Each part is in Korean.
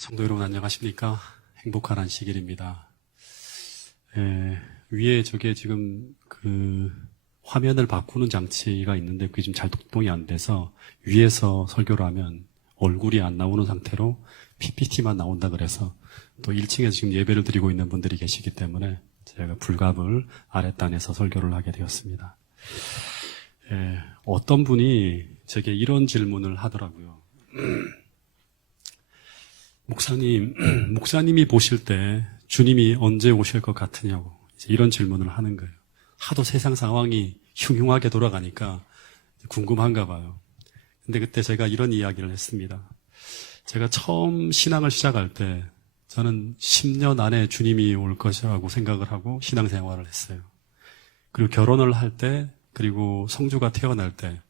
성도 여러분 안녕하십니까? 행복한 안식일입니다. 위에 저게 지금 화면을 바꾸는 장치가 있는데 그게 좀 잘 작동이 안 돼서 위에서 설교를 하면 얼굴이 안 나오는 상태로 PPT만 나온다 그래서 또 1층에서 지금 예배를 드리고 있는 분들이 계시기 때문에 제가 불갑을 아랫단에서 설교를 하게 되었습니다. 어떤 분이 제게 이런 질문을 하더라고요. 목사님이 보실 때 주님이 언제 오실 것 같으냐고 이런 질문을 하는 거예요. 하도 세상 상황이 흉흉하게 돌아가니까 궁금한가 봐요. 근데 그때 제가 이런 이야기를 했습니다. 제가 처음 신앙을 시작할 때 저는 10년 안에 주님이 올 것이라고 생각을 하고 신앙생활을 했어요. 그리고 결혼을 할 때, 그리고 성주가 태어날 때,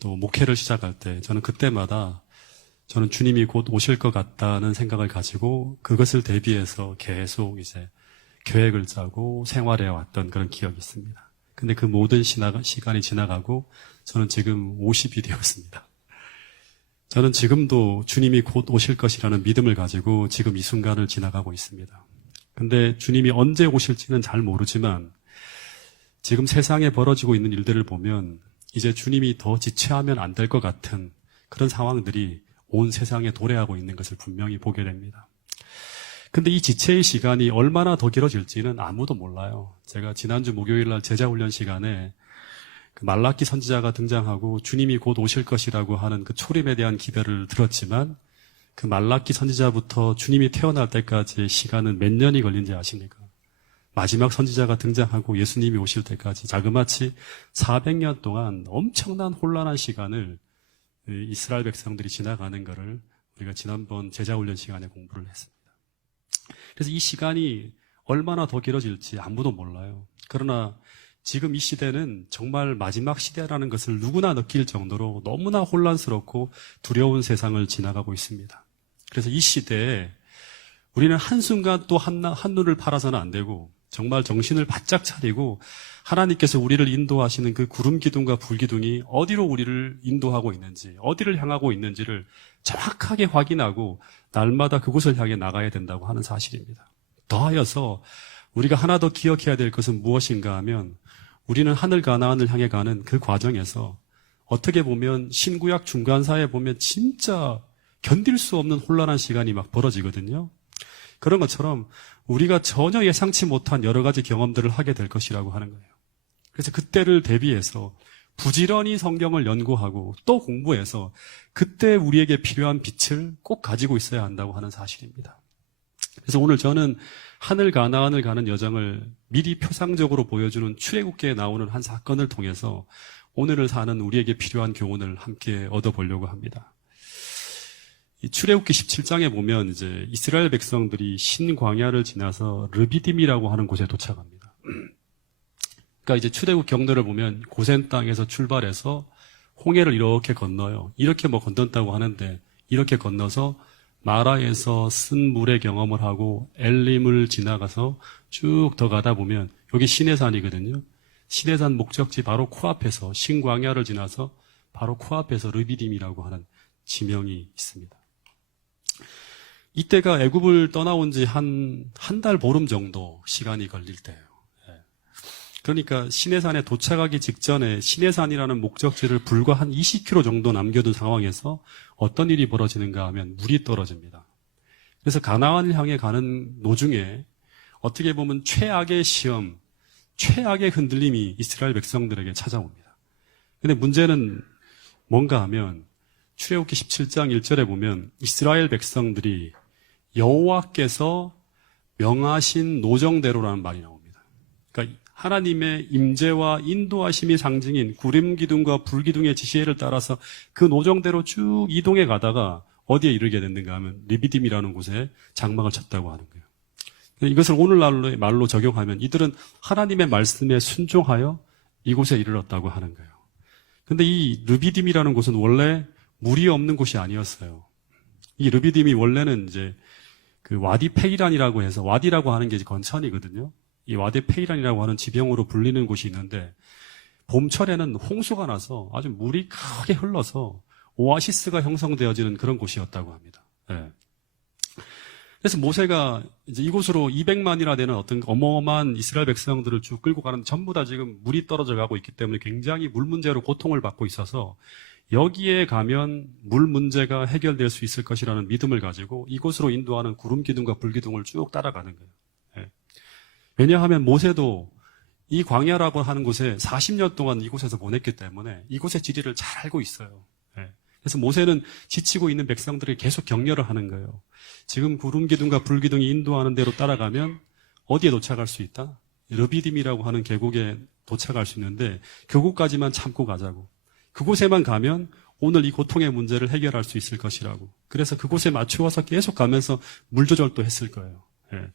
또 목회를 시작할 때 저는 그때마다 저는 주님이 곧 오실 것 같다는 생각을 가지고 그것을 대비해서 계속 이제 계획을 짜고 생활해 왔던 그런 기억이 있습니다. 근데 그 모든 시간이 지나가고 저는 지금 50이 되었습니다. 저는 지금도 주님이 곧 오실 것이라는 믿음을 가지고 지금 이 순간을 지나가고 있습니다. 근데 주님이 언제 오실지는 잘 모르지만 지금 세상에 벌어지고 있는 일들을 보면 이제 주님이 더 지체하면 안 될 것 같은 그런 상황들이 온 세상에 도래하고 있는 것을 분명히 보게 됩니다. 근데 이 지체의 시간이 얼마나 더 길어질지는 아무도 몰라요. 제가 지난주 목요일 날 제자훈련 시간에 그 말라기 선지자가 등장하고 주님이 곧 오실 것이라고 하는 그 초림에 대한 기별을 들었지만 그 말라기 선지자부터 주님이 태어날 때까지의 시간은 몇 년이 걸린지 아십니까? 마지막 선지자가 등장하고 예수님이 오실 때까지 자그마치 400년 동안 엄청난 혼란한 시간을 이스라엘 백성들이 지나가는 것을 우리가 지난번 제자훈련 시간에 공부를 했습니다. 그래서 이 시간이 얼마나 더 길어질지 아무도 몰라요. 그러나 지금 이 시대는 정말 마지막 시대라는 것을 누구나 느낄 정도로 너무나 혼란스럽고 두려운 세상을 지나가고 있습니다. 그래서 이 시대에 우리는 한순간 또 한눈을 팔아서는 안 되고 정말 정신을 바짝 차리고 하나님께서 우리를 인도하시는 그 구름 기둥과 불 기둥이 어디로 우리를 인도하고 있는지, 어디를 향하고 있는지를 정확하게 확인하고 날마다 그곳을 향해 나가야 된다고 하는 사실입니다. 더하여서 우리가 하나 더 기억해야 될 것은 무엇인가 하면 우리는 하늘 가나안을 향해 가는 그 과정에서 어떻게 보면 신구약 중간사에 보면 진짜 견딜 수 없는 혼란한 시간이 막 벌어지거든요. 그런 것처럼 우리가 전혀 예상치 못한 여러 가지 경험들을 하게 될 것이라고 하는 거예요. 그래서 그때를 대비해서 부지런히 성경을 연구하고 또 공부해서 그때 우리에게 필요한 빛을 꼭 가지고 있어야 한다고 하는 사실입니다. 그래서 오늘 저는 하늘 가나안을 가는 여정을 미리 표상적으로 보여주는 출애굽기에 나오는 한 사건을 통해서 오늘을 사는 우리에게 필요한 교훈을 함께 얻어보려고 합니다. 이 출애굽기 17장에 보면 이제 이스라엘 백성들이 신광야를 지나서 르비딤이라고 하는 곳에 도착합니다. 그러니까 이제 출애굽 경로를 보면 고센 땅에서 출발해서 홍해를 이렇게 건너요. 이렇게 건넜다고 하는데 이렇게 건너서 마라에서 쓴 물의 경험을 하고 엘림을 지나가서 쭉 더 가다 보면 여기 시내산이거든요. 시내산 목적지 바로 코앞에서 신광야를 지나서 바로 코앞에서 르비딤이라고 하는 지명이 있습니다. 이때가 애굽을 떠나온 지 한 달 보름 정도 시간이 걸릴 때예요. 그러니까 시내산에 도착하기 직전에 시내산이라는 목적지를 불과 한 20km 정도 남겨둔 상황에서 어떤 일이 벌어지는가 하면 물이 떨어집니다. 그래서 가나안을 향해 가는 노중에 어떻게 보면 최악의 시험, 최악의 흔들림이 이스라엘 백성들에게 찾아옵니다. 근데 문제는 뭔가 하면 출애굽기 17장 1절에 보면 이스라엘 백성들이 여호와께서 명하신 노정대로라는 말이 나옵니다. 그러니까 하나님의 임재와 인도하심이 상징인 구름 기둥과 불 기둥의 지시를 따라서 그 노정대로 쭉 이동해 가다가 어디에 이르게 됐는가 하면 르비딤이라는 곳에 장막을 쳤다고 하는 거예요. 이것을 오늘날의 말로 적용하면 이들은 하나님의 말씀에 순종하여 이곳에 이르렀다고 하는 거예요. 근데 이 르비딤이라는 곳은 원래 물이 없는 곳이 아니었어요. 이 르비딤이 원래는 이제 그 와디 페이란이라고 해서 와디라고 하는 게 건천이거든요. 이 와디 페이란이라고 하는 지병으로 불리는 곳이 있는데 봄철에는 홍수가 나서 아주 물이 크게 흘러서 오아시스가 형성되어지는 그런 곳이었다고 합니다. 네. 그래서 모세가 이제 이곳으로 200만이나 되는 어떤 어마어마한 이스라엘 백성들을 쭉 끌고 가는데 전부 다 지금 물이 떨어져 가고 있기 때문에 굉장히 물 문제로 고통을 받고 있어서 여기에 가면 물 문제가 해결될 수 있을 것이라는 믿음을 가지고 이곳으로 인도하는 구름 기둥과 불 기둥을 쭉 따라가는 거예요. 예. 왜냐하면 모세도 이 광야라고 하는 곳에 40년 동안 이곳에서 보냈기 때문에 이곳의 지리를 잘 알고 있어요. 예. 그래서 모세는 지치고 있는 백성들에게 계속 격려를 하는 거예요. 지금 구름 기둥과 불 기둥이 인도하는 대로 따라가면 어디에 도착할 수 있다? 르비딤이라고 하는 계곡에 도착할 수 있는데 그곳까지만 참고 가자고. 그곳에만 가면 오늘 이 고통의 문제를 해결할 수 있을 것이라고. 그래서 그곳에 맞추어서 계속 가면서 물 조절도 했을 거예요. 예.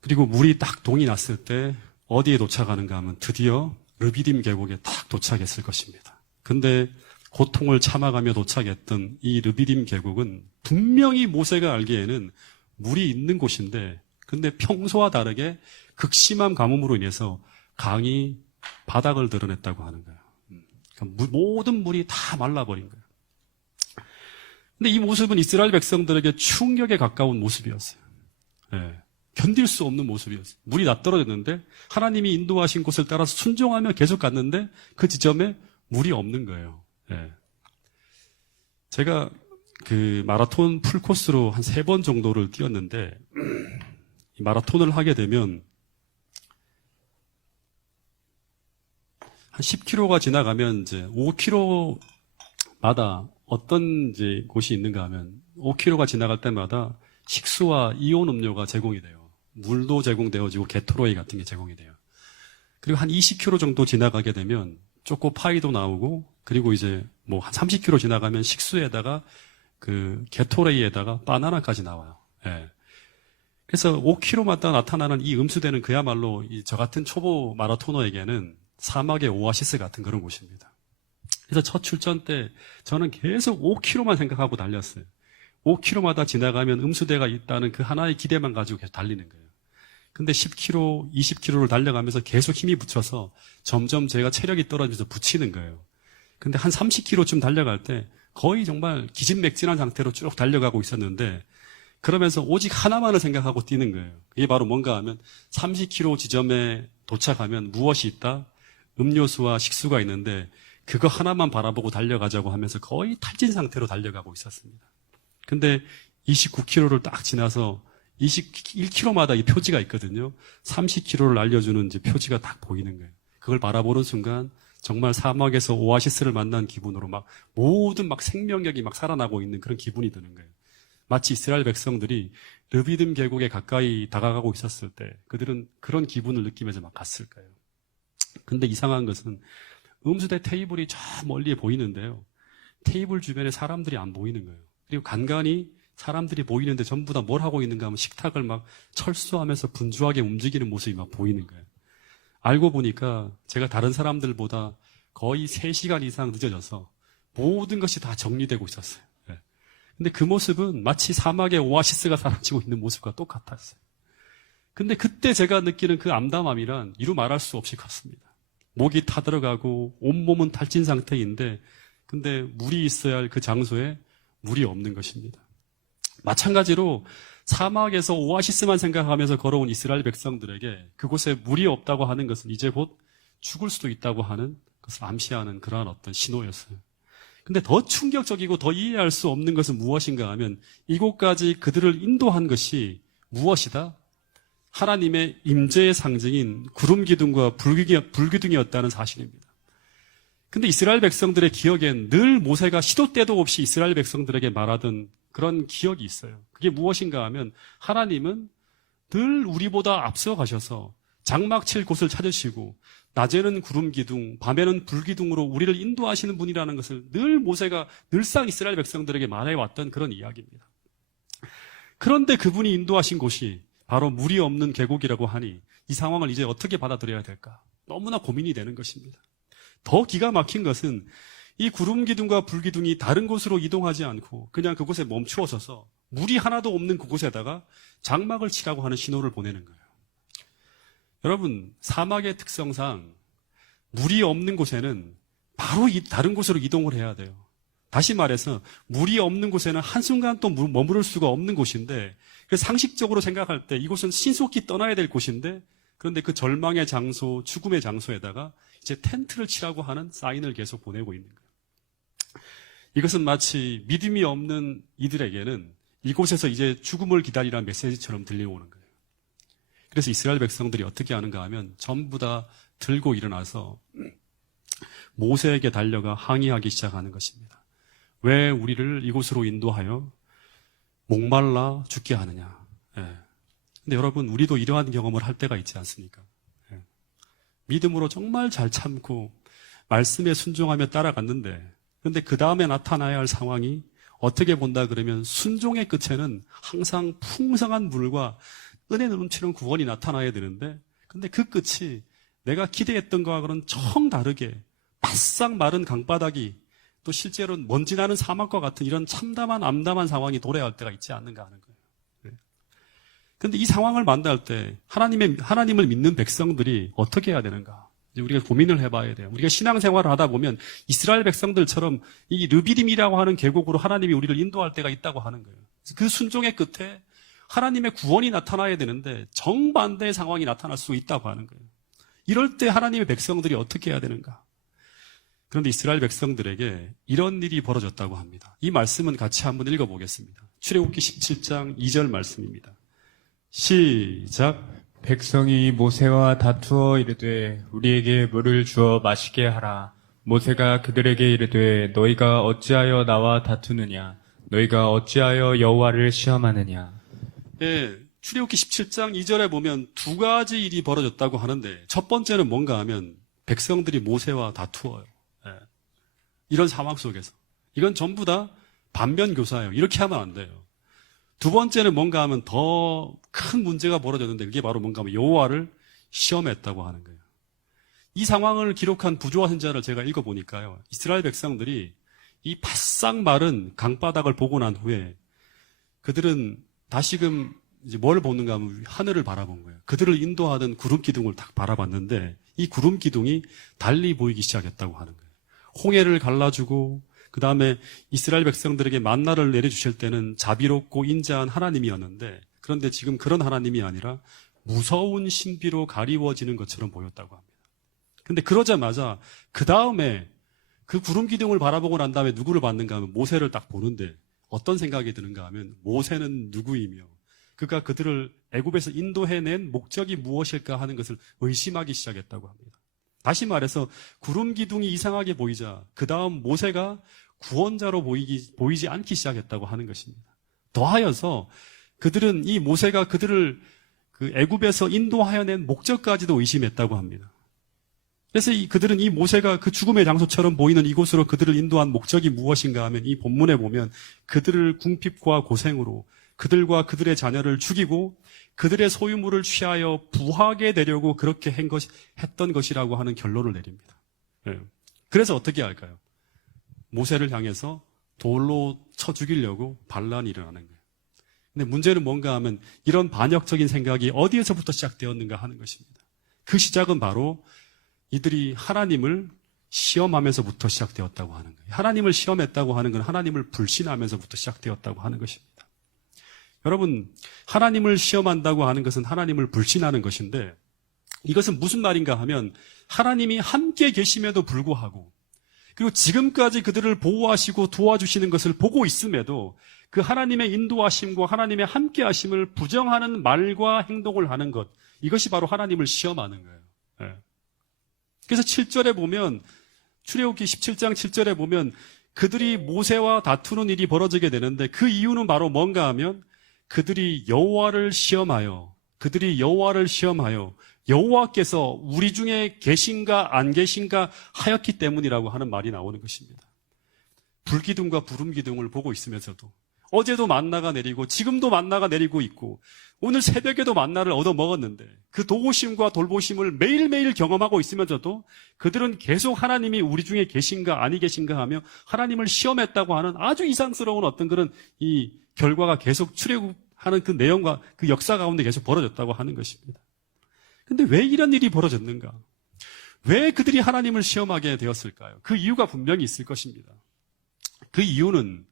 그리고 물이 딱 동이 났을 때 어디에 도착하는가 하면 드디어 르비딤 계곡에 딱 도착했을 것입니다. 근데 고통을 참아가며 도착했던 이 르비딤 계곡은 분명히 모세가 알기에는 물이 있는 곳인데 근데 평소와 다르게 극심한 가뭄으로 인해서 강이 바닥을 드러냈다고 하는 거예요. 그러니까 모든 물이 다 말라버린 거예요. 근데 이 모습은 이스라엘 백성들에게 충격에 가까운 모습이었어요. 예. 견딜 수 없는 모습이었어요. 물이 낯떨어졌는데 하나님이 인도하신 곳을 따라서 순종하며 계속 갔는데 그 지점에 물이 없는 거예요. 예. 제가 그 마라톤 풀코스로 한 3번 정도를 뛰었는데 이 마라톤을 하게 되면 한 10km가 지나가면 이제 5km마다 어떤 이제 곳이 있는가 하면 5km가 지나갈 때마다 식수와 이온 음료가 제공이 돼요. 물도 제공되어지고 게토레이 같은 게 제공이 돼요. 그리고 한 20km 정도 지나가게 되면 초코파이도 나오고 그리고 이제 뭐 한 30km 지나가면 식수에다가 그 게토레이에다가 바나나까지 나와요. 예. 그래서 5km마다 나타나는 이 음수대는 그야말로 저 같은 초보 마라토너에게는 사막의 오아시스 같은 그런 곳입니다. 그래서 첫 출전 때 저는 계속 5km만 생각하고 달렸어요. 5km마다 지나가면 음수대가 있다는 그 하나의 기대만 가지고 계속 달리는 거예요. 근데 10km, 20km를 달려가면서 계속 힘이 붙여서 점점 제가 체력이 떨어지면서 붙이는 거예요. 근데 한 30km쯤 달려갈 때 거의 정말 기진맥진한 상태로 쭉 달려가고 있었는데 그러면서 오직 하나만을 생각하고 뛰는 거예요. 그게 바로 뭔가 하면 30km 지점에 도착하면 무엇이 있다? 음료수와 식수가 있는데 그거 하나만 바라보고 달려가자고 하면서 거의 탈진 상태로 달려가고 있었습니다. 근데 29km를 딱 지나서 21km마다 이 표지가 있거든요. 30km를 알려주는 이제 표지가 딱 보이는 거예요. 그걸 바라보는 순간 정말 사막에서 오아시스를 만난 기분으로 막 모든 막 생명력이 막 살아나고 있는 그런 기분이 드는 거예요. 마치 이스라엘 백성들이 르비딤 계곡에 가까이 다가가고 있었을 때 그들은 그런 기분을 느끼면서 막 갔을 거예요. 근데 이상한 것은 음수대 테이블이 저 멀리에 보이는데요. 테이블 주변에 사람들이 안 보이는 거예요. 그리고 간간히 사람들이 보이는데 전부 다 뭘 하고 있는가 하면 식탁을 막 철수하면서 분주하게 움직이는 모습이 막 보이는 거예요. 알고 보니까 제가 다른 사람들보다 거의 3시간 이상 늦어져서 모든 것이 다 정리되고 있었어요. 네. 근데 그 모습은 마치 사막의 오아시스가 사라지고 있는 모습과 똑같았어요. 근데 그때 제가 느끼는 그 암담함이란 이루 말할 수 없이 컸습니다. 목이 타들어가고 온몸은 탈진 상태인데 근데 물이 있어야 할 그 장소에 물이 없는 것입니다. 마찬가지로 사막에서 오아시스만 생각하면서 걸어온 이스라엘 백성들에게 그곳에 물이 없다고 하는 것은 이제 곧 죽을 수도 있다고 하는 것을 암시하는 그러한 어떤 신호였어요. 근데 더 충격적이고 더 이해할 수 없는 것은 무엇인가 하면 이곳까지 그들을 인도한 것이 무엇이다? 하나님의 임재의 상징인 구름 기둥과 불기둥이었다는 사실입니다. 근데 이스라엘 백성들의 기억엔 늘 모세가 시도 때도 없이 이스라엘 백성들에게 말하던 그런 기억이 있어요. 그게 무엇인가 하면 하나님은 늘 우리보다 앞서 가셔서 장막 칠 곳을 찾으시고 낮에는 구름 기둥, 밤에는 불 기둥으로 우리를 인도하시는 분이라는 것을 늘 모세가 늘상 이스라엘 백성들에게 말해왔던 그런 이야기입니다. 그런데 그분이 인도하신 곳이 바로 물이 없는 계곡이라고 하니 이 상황을 이제 어떻게 받아들여야 될까? 너무나 고민이 되는 것입니다. 더 기가 막힌 것은 이 구름 기둥과 불 기둥이 다른 곳으로 이동하지 않고 그냥 그곳에 멈추어 서서 물이 하나도 없는 그곳에다가 장막을 치라고 하는 신호를 보내는 거예요. 여러분, 사막의 특성상 물이 없는 곳에는 바로 다른 곳으로 이동을 해야 돼요. 다시 말해서 물이 없는 곳에는 한순간 또 머무를 수가 없는 곳인데, 그래서 상식적으로 생각할 때 이곳은 신속히 떠나야 될 곳인데, 그런데 그 절망의 장소, 죽음의 장소에다가 이제 텐트를 치라고 하는 사인을 계속 보내고 있는 거예요. 이것은 마치 믿음이 없는 이들에게는 이곳에서 이제 죽음을 기다리라는 메시지처럼 들려오는 거예요. 그래서 이스라엘 백성들이 어떻게 하는가 하면 전부 다 들고 일어나서 모세에게 달려가 항의하기 시작하는 것입니다. 왜 우리를 이곳으로 인도하여 목말라 죽게 하느냐. 근데 여러분, 우리도 이러한 경험을 할 때가 있지 않습니까? 믿음으로 정말 잘 참고 말씀에 순종하며 따라갔는데, 그런데 그 다음에 나타나야 할 상황이 어떻게 본다 그러면 순종의 끝에는 항상 풍성한 물과 은혜 넘치는 구원이 나타나야 되는데, 근데 그 끝이 내가 기대했던 것과는 정 다르게 바싹 마른 강바닥이 또 실제로는 먼지 나는 사막과 같은 이런 참담한 암담한 상황이 도래할 때가 있지 않는가 하는 거예요. 그런데 이 상황을 만날 때 하나님을 믿는 백성들이 어떻게 해야 되는가? 이제 우리가 고민을 해봐야 돼요. 우리가 신앙생활을 하다 보면 이스라엘 백성들처럼 이 르비딤이라고 하는 계곡으로 하나님이 우리를 인도할 때가 있다고 하는 거예요. 그 순종의 끝에 하나님의 구원이 나타나야 되는데 정반대의 상황이 나타날 수 있다고 하는 거예요. 이럴 때 하나님의 백성들이 어떻게 해야 되는가? 그런데 이스라엘 백성들에게 이런 일이 벌어졌다고 합니다. 이 말씀은 같이 한번 읽어보겠습니다. 출애굽기 17장 2절 말씀입니다. 시작. 백성이 모세와 다투어 이르되 우리에게 물을 주어 마시게 하라. 모세가 그들에게 이르되 너희가 어찌하여 나와 다투느냐? 너희가 어찌하여 여호와를 시험하느냐? 예, 출애굽기 17장 2절에 보면 두 가지 일이 벌어졌다고 하는데, 첫 번째는 뭔가 하면 백성들이 모세와 다투어요. 이런 상황 속에서. 이건 전부 다 반면 교사예요. 이렇게 하면 안 돼요. 두 번째는 뭔가 하면 더 큰 문제가 벌어졌는데, 그게 바로 뭔가 하면 여호와를 시험했다고 하는 거예요. 이 상황을 기록한 부조화 선지자를 제가 읽어보니까요, 이스라엘 백성들이 이 바싹 마른 강바닥을 보고 난 후에 그들은 다시금 이제 뭘 보는가 하면 하늘을 바라본 거예요. 그들을 인도하던 구름 기둥을 딱 바라봤는데 이 구름 기둥이 달리 보이기 시작했다고 하는 거예요. 홍해를 갈라주고 그 다음에 이스라엘 백성들에게 만나를 내려주실 때는 자비롭고 인자한 하나님이었는데, 그런데 지금 그런 하나님이 아니라 무서운 신비로 가리워지는 것처럼 보였다고 합니다. 근데 그러자마자 그 다음에 그 구름 기둥을 바라보고 난 다음에 누구를 봤는가 하면 모세를 딱 보는데 어떤 생각이 드는가 하면 모세는 누구이며 그가 그들을 애굽에서 인도해낸 목적이 무엇일까 하는 것을 의심하기 시작했다고 합니다. 다시 말해서 구름 기둥이 이상하게 보이자 그 다음 모세가 구원자로 보이지 않기 시작했다고 하는 것입니다. 더하여서 그들은 이 모세가 그들을 그 애굽에서 인도하여낸 목적까지도 의심했다고 합니다. 그래서 그들은 이 모세가 그 죽음의 장소처럼 보이는 이곳으로 그들을 인도한 목적이 무엇인가 하면 이 본문에 보면 그들을 궁핍과 고생으로 그들과 그들의 자녀를 죽이고 그들의 소유물을 취하여 부하게 되려고 그렇게 했던 것이라고 하는 결론을 내립니다. 그래서 어떻게 할까요? 모세를 향해서 돌로 쳐 죽이려고 반란이 일어나는 거예요. 근데 문제는 뭔가 하면 이런 반역적인 생각이 어디에서부터 시작되었는가 하는 것입니다. 그 시작은 바로 이들이 하나님을 시험하면서부터 시작되었다고 하는 거예요. 하나님을 시험했다고 하는 건 하나님을 불신하면서부터 시작되었다고 하는 것입니다. 여러분, 하나님을 시험한다고 하는 것은 하나님을 불신하는 것인데, 이것은 무슨 말인가 하면 하나님이 함께 계심에도 불구하고 그리고 지금까지 그들을 보호하시고 도와주시는 것을 보고 있음에도 그 하나님의 인도하심과 하나님의 함께하심을 부정하는 말과 행동을 하는 것, 이것이 바로 하나님을 시험하는 거예요. 그래서 7절에 보면, 출애굽기 17장 7절에 보면 그들이 모세와 다투는 일이 벌어지게 되는데 그 이유는 바로 뭔가 하면 그들이 여호와를 시험하여 여호와께서 우리 중에 계신가 안 계신가 하였기 때문이라고 하는 말이 나오는 것입니다. 불기둥과 구름기둥을 보고 있으면서도 어제도 만나가 내리고 지금도 만나가 내리고 있고 오늘 새벽에도 만나를 얻어먹었는데 그 도우심과 돌보심을 매일매일 경험하고 있으면서도 그들은 계속 하나님이 우리 중에 계신가 아니 계신가 하며 하나님을 시험했다고 하는 아주 이상스러운 어떤 그런 이 결과가 계속 출애굽하는 그 내용과 그 역사 가운데 계속 벌어졌다고 하는 것입니다. 근데 왜 이런 일이 벌어졌는가? 왜 그들이 하나님을 시험하게 되었을까요? 그 이유가 분명히 있을 것입니다. 그 이유는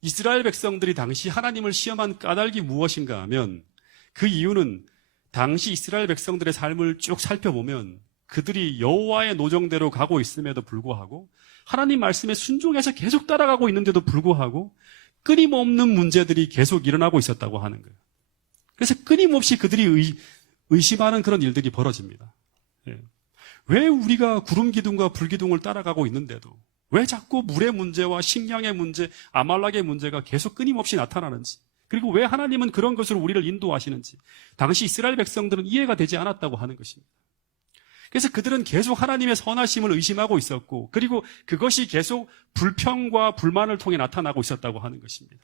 이스라엘 백성들이 당시 하나님을 시험한 까닭이 무엇인가 하면 그 이유는 당시 이스라엘 백성들의 삶을 쭉 살펴보면 그들이 여호와의 노정대로 가고 있음에도 불구하고 하나님 말씀에 순종해서 계속 따라가고 있는데도 불구하고 끊임없는 문제들이 계속 일어나고 있었다고 하는 거예요. 그래서 끊임없이 그들이 의심하는 그런 일들이 벌어집니다. 예. 왜 우리가 구름 기둥과 불 기둥을 따라가고 있는데도 왜 자꾸 물의 문제와 식량의 문제, 아말락의 문제가 계속 끊임없이 나타나는지, 그리고 왜 하나님은 그런 것으로 우리를 인도하시는지 당시 이스라엘 백성들은 이해가 되지 않았다고 하는 것입니다. 그래서 그들은 계속 하나님의 선하심을 의심하고 있었고, 그리고 그것이 계속 불평과 불만을 통해 나타나고 있었다고 하는 것입니다.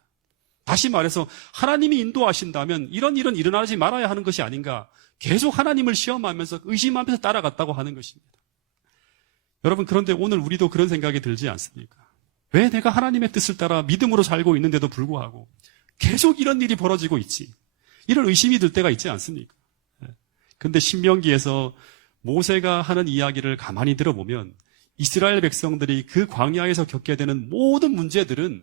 다시 말해서 하나님이 인도하신다면 이런 일은 일어나지 말아야 하는 것이 아닌가, 계속 하나님을 시험하면서 의심하면서 따라갔다고 하는 것입니다. 여러분, 그런데 오늘 우리도 그런 생각이 들지 않습니까? 왜 내가 하나님의 뜻을 따라 믿음으로 살고 있는데도 불구하고 계속 이런 일이 벌어지고 있지? 이런 의심이 들 때가 있지 않습니까? 근데 신명기에서 모세가 하는 이야기를 가만히 들어보면 이스라엘 백성들이 그 광야에서 겪게 되는 모든 문제들은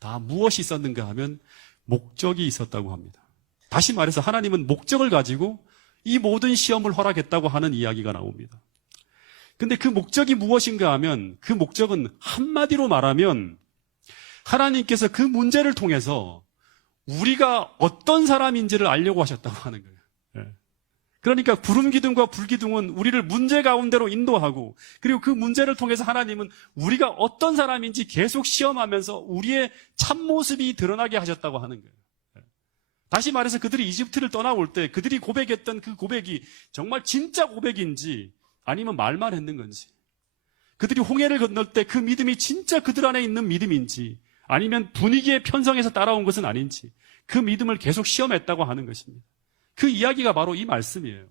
다 무엇이 있었는가 하면 목적이 있었다고 합니다. 다시 말해서 하나님은 목적을 가지고 이 모든 시험을 허락했다고 하는 이야기가 나옵니다. 근데 그 목적이 무엇인가 하면 그 목적은 한마디로 말하면 하나님께서 그 문제를 통해서 우리가 어떤 사람인지를 알려고 하셨다고 하는 거예요. 그러니까 구름 기둥과 불 기둥은 우리를 문제 가운데로 인도하고, 그리고 그 문제를 통해서 하나님은 우리가 어떤 사람인지 계속 시험하면서 우리의 참모습이 드러나게 하셨다고 하는 거예요. 다시 말해서 그들이 이집트를 떠나올 때 그들이 고백했던 그 고백이 정말 진짜 고백인지 아니면 말만 했는 건지, 그들이 홍해를 건널 때 그 믿음이 진짜 그들 안에 있는 믿음인지 아니면 분위기에 편성해서 따라온 것은 아닌지, 그 믿음을 계속 시험했다고 하는 것입니다. 그 이야기가 바로 이 말씀이에요.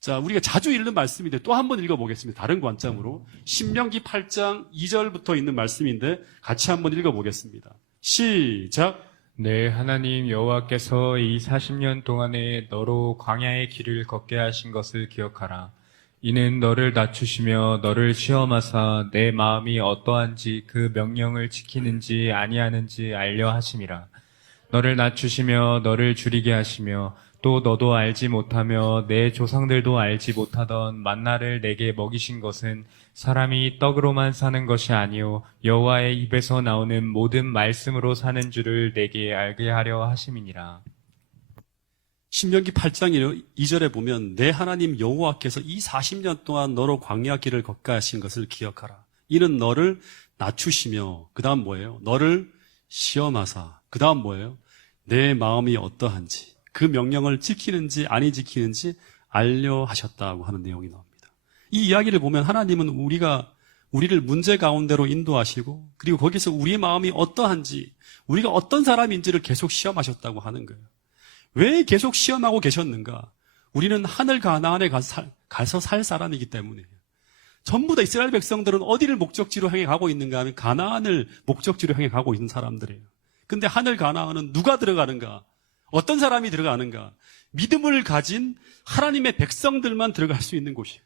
자, 우리가 자주 읽는 말씀인데 또 한 번 읽어보겠습니다. 다른 관점으로. 신명기 8장 2절부터 있는 말씀인데 같이 한번 읽어보겠습니다. 시작. 네, 하나님 여호와께서 이 40년 동안에 너로 광야의 길을 걷게 하신 것을 기억하라. 이는 너를 낮추시며 너를 시험하사 내 마음이 어떠한지 그 명령을 지키는지 아니하는지 알려 하심이라. 너를 낮추시며 너를 줄이게 하시며 또 너도 알지 못하며 내 조상들도 알지 못하던 만나를 내게 먹이신 것은 사람이 떡으로만 사는 것이 아니요 여호와의 입에서 나오는 모든 말씀으로 사는 줄을 내게 알게 하려 하심이니라. 신명기 8장 2절에 보면 내 하나님 여호와께서 이 40년 동안 너로 광야 길을 걷게 하신 것을 기억하라. 이는 너를 낮추시며, 그 다음 뭐예요? 너를 시험하사, 그 다음 뭐예요? 내 마음이 어떠한지 그 명령을 지키는지 아니 지키는지 알려 하셨다고 하는 내용이 나옵니다. 이 이야기를 보면 하나님은 우리를 문제 가운데로 인도하시고, 그리고 거기서 우리의 마음이 어떠한지, 우리가 어떤 사람인지를 계속 시험하셨다고 하는 거예요. 왜 계속 시험하고 계셨는가? 우리는 하늘 가나안에 가서 살 사람이기 때문이에요. 전부 다 이스라엘 백성들은 어디를 목적지로 향해 가고 있는가 하면 가나안을 목적지로 향해 가고 있는 사람들이에요. 근데 하늘 가나안은 누가 들어가는가? 어떤 사람이 들어가는가? 믿음을 가진 하나님의 백성들만 들어갈 수 있는 곳이에요.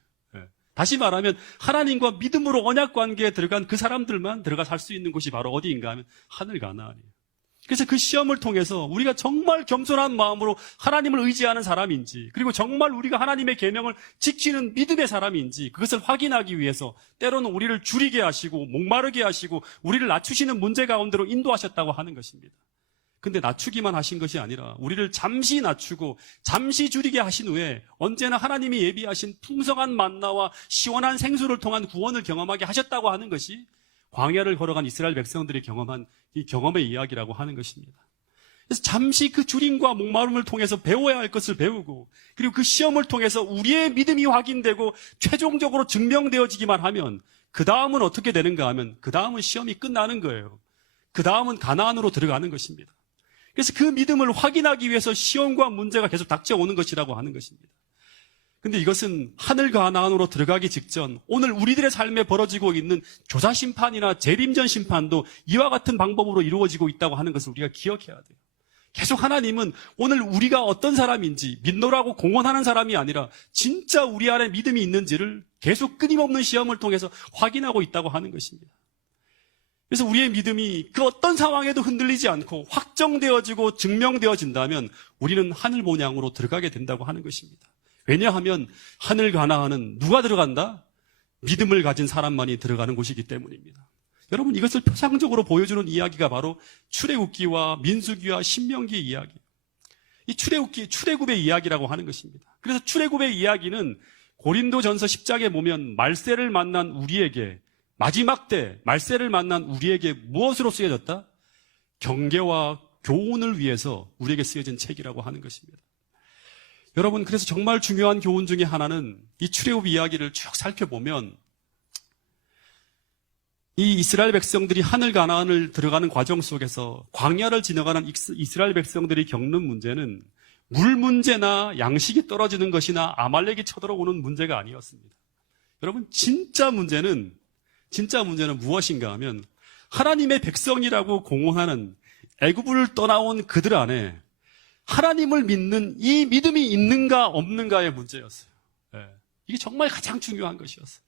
다시 말하면 하나님과 믿음으로 언약 관계에 들어간 그 사람들만 들어가 살 수 있는 곳이 바로 어디인가 하면 하늘 가나안이에요. 그래서 그 시험을 통해서 우리가 정말 겸손한 마음으로 하나님을 의지하는 사람인지, 그리고 정말 우리가 하나님의 계명을 지키는 믿음의 사람인지 그것을 확인하기 위해서 때로는 우리를 줄이게 하시고 목마르게 하시고 우리를 낮추시는 문제 가운데로 인도하셨다고 하는 것입니다. 근데 낮추기만 하신 것이 아니라 우리를 잠시 낮추고 잠시 줄이게 하신 후에 언제나 하나님이 예비하신 풍성한 만나와 시원한 생수를 통한 구원을 경험하게 하셨다고 하는 것이 광야를 걸어간 이스라엘 백성들이 경험한 이 경험의 이야기라고 하는 것입니다. 그래서 잠시 그 줄임과 목마름을 통해서 배워야 할 것을 배우고, 그리고 그 시험을 통해서 우리의 믿음이 확인되고 최종적으로 증명되어지기만 하면 그 다음은 어떻게 되는가 하면 그 다음은 시험이 끝나는 거예요. 그 다음은 가나안으로 들어가는 것입니다. 그래서 그 믿음을 확인하기 위해서 시험과 문제가 계속 닥쳐오는 것이라고 하는 것입니다. 근데 이것은 하늘 가나안으로 들어가기 직전 오늘 우리들의 삶에 벌어지고 있는 조사 심판이나 재림전 심판도 이와 같은 방법으로 이루어지고 있다고 하는 것을 우리가 기억해야 돼요. 계속 하나님은 오늘 우리가 어떤 사람인지 믿노라고 공언하는 사람이 아니라 진짜 우리 안에 믿음이 있는지를 계속 끊임없는 시험을 통해서 확인하고 있다고 하는 것입니다. 그래서 우리의 믿음이 그 어떤 상황에도 흔들리지 않고 확정되어지고 증명되어진다면 우리는 하늘 본향으로 들어가게 된다고 하는 것입니다. 왜냐하면 하늘 가나안은 누가 들어간다? 믿음을 가진 사람만이 들어가는 곳이기 때문입니다. 여러분, 이것을 표상적으로 보여주는 이야기가 바로 출애굽기와 민수기와 신명기의 이야기. 이 출애굽의 이야기라고 하는 것입니다. 그래서 출애굽의 이야기는 고린도전서 10장에 보면 말세를 만난 우리에게, 마지막 때 말세를 만난 우리에게 무엇으로 쓰여졌다? 경계와 교훈을 위해서 우리에게 쓰여진 책이라고 하는 것입니다. 여러분, 그래서 정말 중요한 교훈 중에 하나는 이 출애굽 이야기를 쭉 살펴보면 이 이스라엘 백성들이 하늘 가나안을 들어가는 과정 속에서 광야를 지나가는 이스라엘 백성들이 겪는 문제는 물 문제나 양식이 떨어지는 것이나 아말렉이 쳐들어오는 문제가 아니었습니다. 여러분, 진짜 문제는 무엇인가 하면 하나님의 백성이라고 공언하는 애굽을 떠나온 그들 안에 하나님을 믿는 이 믿음이 있는가 없는가의 문제였어요. 이게 정말 가장 중요한 것이었어요.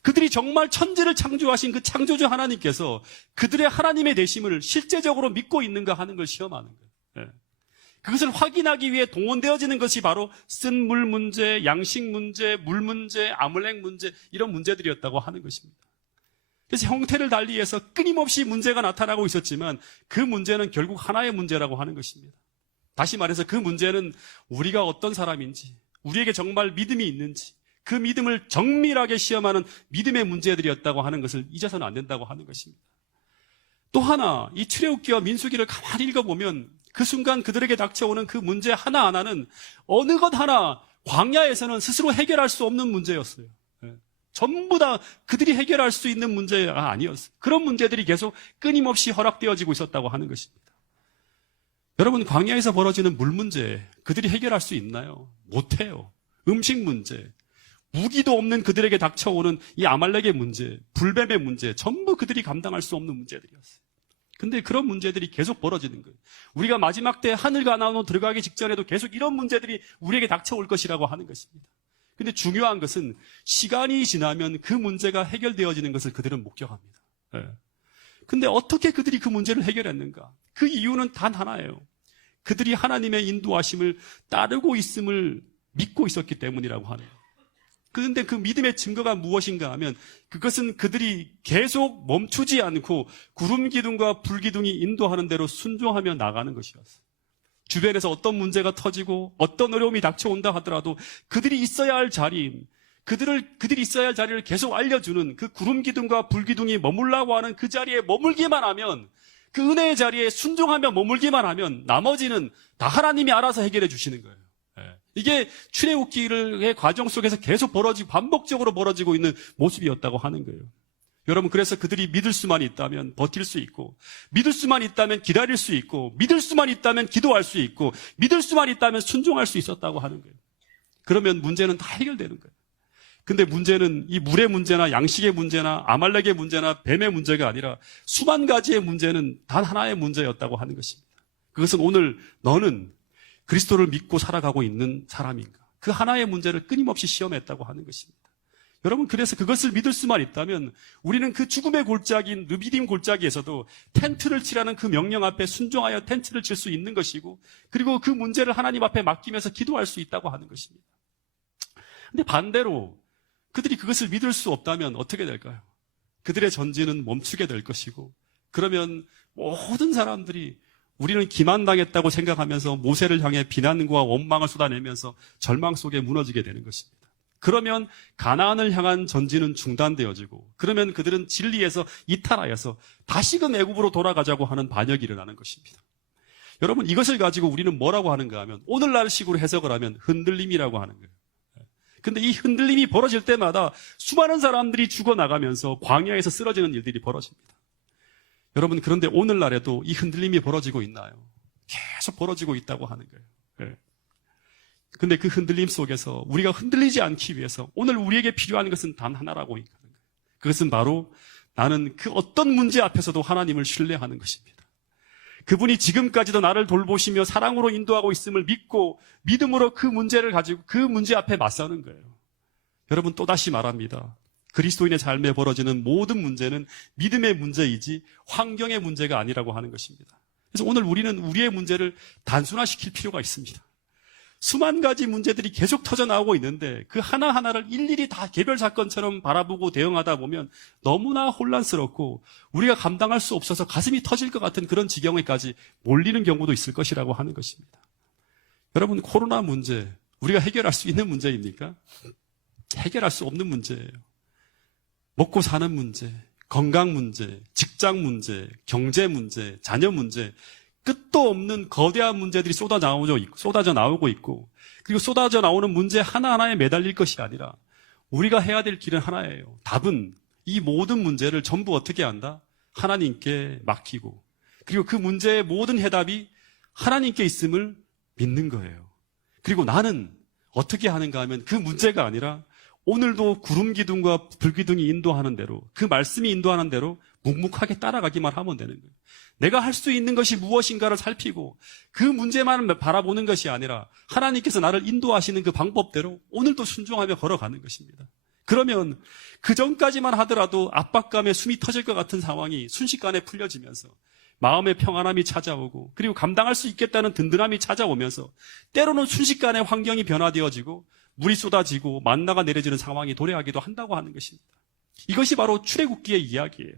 그들이 정말 천지를 창조하신 그 창조주 하나님께서 그들의 하나님의 되심을 실제적으로 믿고 있는가 하는 걸 시험하는 거예요. 그것을 확인하기 위해 동원되어지는 것이 바로 쓴 물 문제, 양식 문제, 물 문제, 아말렉 문제, 이런 문제들이었다고 하는 것입니다. 그래서 형태를 달리해서 끊임없이 문제가 나타나고 있었지만 그 문제는 결국 하나의 문제라고 하는 것입니다. 다시 말해서 그 문제는 우리가 어떤 사람인지, 우리에게 정말 믿음이 있는지, 그 믿음을 정밀하게 시험하는 믿음의 문제들이었다고 하는 것을 잊어서는 안 된다고 하는 것입니다. 또 하나, 이 출애굽기와 민수기를 가만히 읽어보면 그 순간 그들에게 닥쳐오는 그 문제 하나하나는 어느 것 하나 광야에서는 스스로 해결할 수 없는 문제였어요. 전부 다 그들이 해결할 수 있는 문제가 아니었어요. 그런 문제들이 계속 끊임없이 허락되어지고 있었다고 하는 것입니다. 여러분, 광야에서 벌어지는 물 문제, 그들이 해결할 수 있나요? 못해요. 음식 문제, 무기도 없는 그들에게 닥쳐오는 이 아말렉의 문제, 불뱀의 문제, 전부 그들이 감당할 수 없는 문제들이었어요. 근데 그런 문제들이 계속 벌어지는 거예요. 우리가 마지막 때 하늘 가나안으로 들어가기 직전에도 계속 이런 문제들이 우리에게 닥쳐올 것이라고 하는 것입니다. 근데 중요한 것은 시간이 지나면 그 문제가 해결되어지는 것을 그들은 목격합니다. 근데 어떻게 그들이 그 문제를 해결했는가? 그 이유는 단 하나예요. 그들이 하나님의 인도하심을 따르고 있음을 믿고 있었기 때문이라고 하네요. 그런데 그 믿음의 증거가 무엇인가 하면 그것은 그들이 계속 멈추지 않고 구름 기둥과 불 기둥이 인도하는 대로 순종하며 나가는 것이었어요. 주변에서 어떤 문제가 터지고 어떤 어려움이 닥쳐온다 하더라도 그들이 있어야 할 자리인, 그들이 있어야 할 자리를 계속 알려주는 그 구름 기둥과 불 기둥이 머물라고 하는 그 자리에 머물기만 하면, 그 은혜의 자리에 순종하며 머물기만 하면 나머지는 다 하나님이 알아서 해결해 주시는 거예요. 이게 출애굽기의 과정 속에서 계속 반복적으로 벌어지고 있는 모습이었다고 하는 거예요. 여러분, 그래서 그들이 믿을 수만 있다면 버틸 수 있고, 믿을 수만 있다면 기다릴 수 있고, 믿을 수만 있다면 기도할 수 있고, 믿을 수만 있다면 순종할 수 있었다고 하는 거예요. 그러면 문제는 다 해결되는 거예요. 근데 문제는 이 물의 문제나 양식의 문제나 아말렉의 문제나 뱀의 문제가 아니라 수만 가지의 문제는 단 하나의 문제였다고 하는 것입니다. 그것은 오늘 너는 그리스도를 믿고 살아가고 있는 사람인가? 그 하나의 문제를 끊임없이 시험했다고 하는 것입니다. 여러분, 그래서 그것을 믿을 수만 있다면 우리는 그 죽음의 골짜기인 르비딤 골짜기에서도 텐트를 치라는 그 명령 앞에 순종하여 텐트를 칠 수 있는 것이고, 그리고 그 문제를 하나님 앞에 맡기면서 기도할 수 있다고 하는 것입니다. 근데 반대로 그들이 그것을 믿을 수 없다면 어떻게 될까요? 그들의 전진은 멈추게 될 것이고, 그러면 모든 사람들이 우리는 기만당했다고 생각하면서 모세를 향해 비난과 원망을 쏟아내면서 절망 속에 무너지게 되는 것입니다. 그러면 가나안을 향한 전진은 중단되어지고, 그러면 그들은 진리에서 이탈하여서 다시금 애굽으로 돌아가자고 하는 반역이 일어나는 것입니다. 여러분, 이것을 가지고 우리는 뭐라고 하는가 하면, 오늘날 식으로 해석을 하면 흔들림이라고 하는 거예요. 근데 이 흔들림이 벌어질 때마다 수많은 사람들이 죽어나가면서 광야에서 쓰러지는 일들이 벌어집니다. 여러분, 그런데 오늘날에도 이 흔들림이 벌어지고 있나요? 계속 벌어지고 있다고 하는 거예요. 근데 그 흔들림 속에서 우리가 흔들리지 않기 위해서 오늘 우리에게 필요한 것은 단 하나라고 하는 거예요. 그것은 바로 나는 그 어떤 문제 앞에서도 하나님을 신뢰하는 것입니다. 그분이 지금까지도 나를 돌보시며 사랑으로 인도하고 있음을 믿고 믿음으로 그 문제를 가지고 그 문제 앞에 맞서는 거예요. 여러분, 또다시 말합니다. 그리스도인의 삶에 벌어지는 모든 문제는 믿음의 문제이지 환경의 문제가 아니라고 하는 것입니다. 그래서 오늘 우리는 우리의 문제를 단순화시킬 필요가 있습니다. 수만 가지 문제들이 계속 터져나오고 있는데 그 하나하나를 일일이 다 개별 사건처럼 바라보고 대응하다 보면 너무나 혼란스럽고 우리가 감당할 수 없어서 가슴이 터질 것 같은 그런 지경에까지 몰리는 경우도 있을 것이라고 하는 것입니다. 여러분, 코로나 문제, 우리가 해결할 수 있는 문제입니까? 해결할 수 없는 문제예요. 먹고 사는 문제, 건강 문제, 직장 문제, 경제 문제, 자녀 문제, 끝도 없는 거대한 문제들이 쏟아져 나오고 있고, 그리고 쏟아져 나오는 문제 하나하나에 매달릴 것이 아니라 우리가 해야 될 길은 하나예요. 답은 이 모든 문제를 전부 어떻게 한다? 하나님께 맡기고, 그리고 그 문제의 모든 해답이 하나님께 있음을 믿는 거예요. 그리고 나는 어떻게 하는가 하면 그 문제가 아니라 오늘도 구름 기둥과 불 기둥이 인도하는 대로, 그 말씀이 인도하는 대로 묵묵하게 따라가기만 하면 되는 거예요. 내가 할 수 있는 것이 무엇인가를 살피고 그 문제만 바라보는 것이 아니라 하나님께서 나를 인도하시는 그 방법대로 오늘도 순종하며 걸어가는 것입니다. 그러면 그 전까지만 하더라도 압박감에 숨이 터질 것 같은 상황이 순식간에 풀려지면서 마음의 평안함이 찾아오고, 그리고 감당할 수 있겠다는 든든함이 찾아오면서 때로는 순식간에 환경이 변화되어지고 물이 쏟아지고 만나가 내려지는 상황이 도래하기도 한다고 하는 것입니다. 이것이 바로 출애굽기의 이야기예요.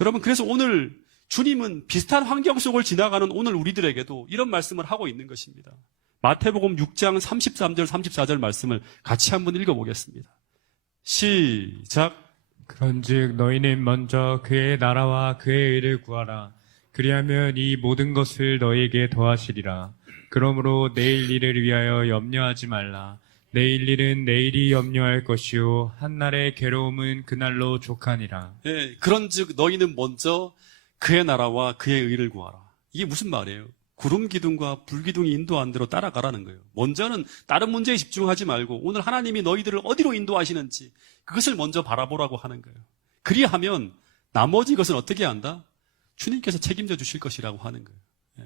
여러분, 그래서 오늘 주님은 비슷한 환경 속을 지나가는 오늘 우리들에게도 이런 말씀을 하고 있는 것입니다. 마태복음 6장 33절 34절 말씀을 같이 한번 읽어보겠습니다. 시작. 그런즉 너희는 먼저 그의 나라와 그의 의를 구하라. 그리하면 이 모든 것을 너희에게 더하시리라. 그러므로 내일 일을 위하여 염려하지 말라. 내일 일은 내일이 염려할 것이요 한날의 괴로움은 그날로 족하니라. 예, 그런즉 너희는 먼저 그의 나라와 그의 의를 구하라. 이게 무슨 말이에요? 구름 기둥과 불 기둥이 인도한 대로 따라가라는 거예요. 먼저는 다른 문제에 집중하지 말고 오늘 하나님이 너희들을 어디로 인도하시는지 그것을 먼저 바라보라고 하는 거예요. 그리하면 나머지 것은 어떻게 한다? 주님께서 책임져 주실 것이라고 하는 거예요.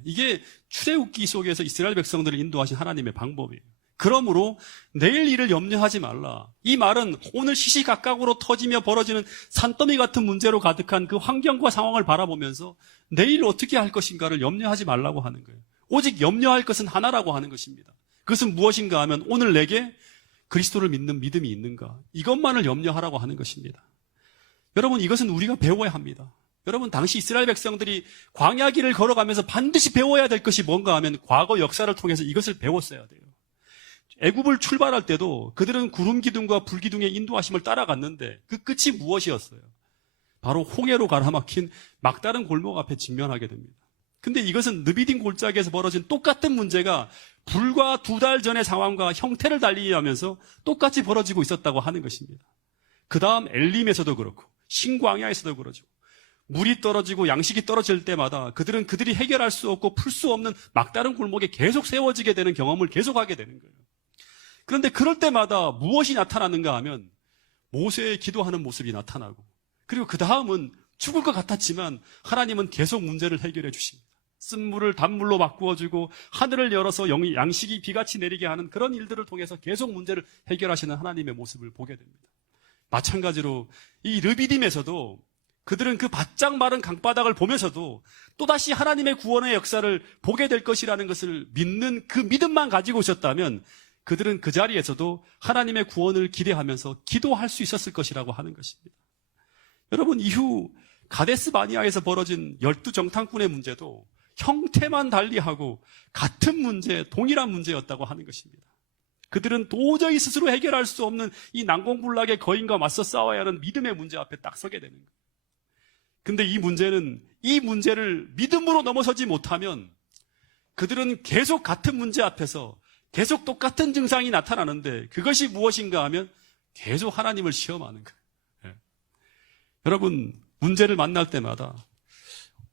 이게 출애굽기 속에서 이스라엘 백성들을 인도하신 하나님의 방법이에요. 그러므로 내일 일을 염려하지 말라. 이 말은 오늘 시시각각으로 터지며 벌어지는 산더미 같은 문제로 가득한 그 환경과 상황을 바라보면서 내일 어떻게 할 것인가를 염려하지 말라고 하는 거예요. 오직 염려할 것은 하나라고 하는 것입니다. 그것은 무엇인가 하면 오늘 내게 그리스도를 믿는 믿음이 있는가, 이것만을 염려하라고 하는 것입니다. 여러분, 이것은 우리가 배워야 합니다. 여러분, 당시 이스라엘 백성들이 광야길을 걸어가면서 반드시 배워야 될 것이 뭔가 하면 과거 역사를 통해서 이것을 배웠어야 돼요. 애굽을 출발할 때도 그들은 구름 기둥과 불 기둥의 인도하심을 따라갔는데 그 끝이 무엇이었어요? 바로 홍해로 가라막힌 막다른 골목 앞에 직면하게 됩니다. 근데 이것은 느비딘 골짜기에서 벌어진 똑같은 문제가 불과 2달 전의 상황과 형태를 달리하면서 똑같이 벌어지고 있었다고 하는 것입니다. 그 다음 엘림에서도 그렇고 신광야에서도 그러죠. 물이 떨어지고 양식이 떨어질 때마다 그들은 그들이 해결할 수 없고 풀 수 없는 막다른 골목에 계속 세워지게 되는 경험을 계속하게 되는 거예요. 그런데 그럴 때마다 무엇이 나타났는가 하면 모세의 기도하는 모습이 나타나고, 그리고 그 다음은 죽을 것 같았지만 하나님은 계속 문제를 해결해 주십니다. 쓴물을 단물로 바꾸어주고 하늘을 열어서 양식이 비같이 내리게 하는 그런 일들을 통해서 계속 문제를 해결하시는 하나님의 모습을 보게 됩니다. 마찬가지로 이 르비딤에서도 그들은 그 바짝 마른 강바닥을 보면서도 또다시 하나님의 구원의 역사를 보게 될 것이라는 것을 믿는 그 믿음만 가지고 있었다면 그들은 그 자리에서도 하나님의 구원을 기대하면서 기도할 수 있었을 것이라고 하는 것입니다. 여러분, 이후 가데스 바니아에서 벌어진 12정탐꾼의 문제도 형태만 달리하고 같은 문제, 동일한 문제였다고 하는 것입니다. 그들은 도저히 스스로 해결할 수 없는 이 난공불락의 거인과 맞서 싸워야 하는 믿음의 문제 앞에 딱 서게 되는 거예요. 근데 이 문제를 믿음으로 넘어서지 못하면 그들은 계속 같은 문제 앞에서 계속 똑같은 증상이 나타나는데 그것이 무엇인가 하면 계속 하나님을 시험하는 거예요. 예. 여러분, 문제를 만날 때마다,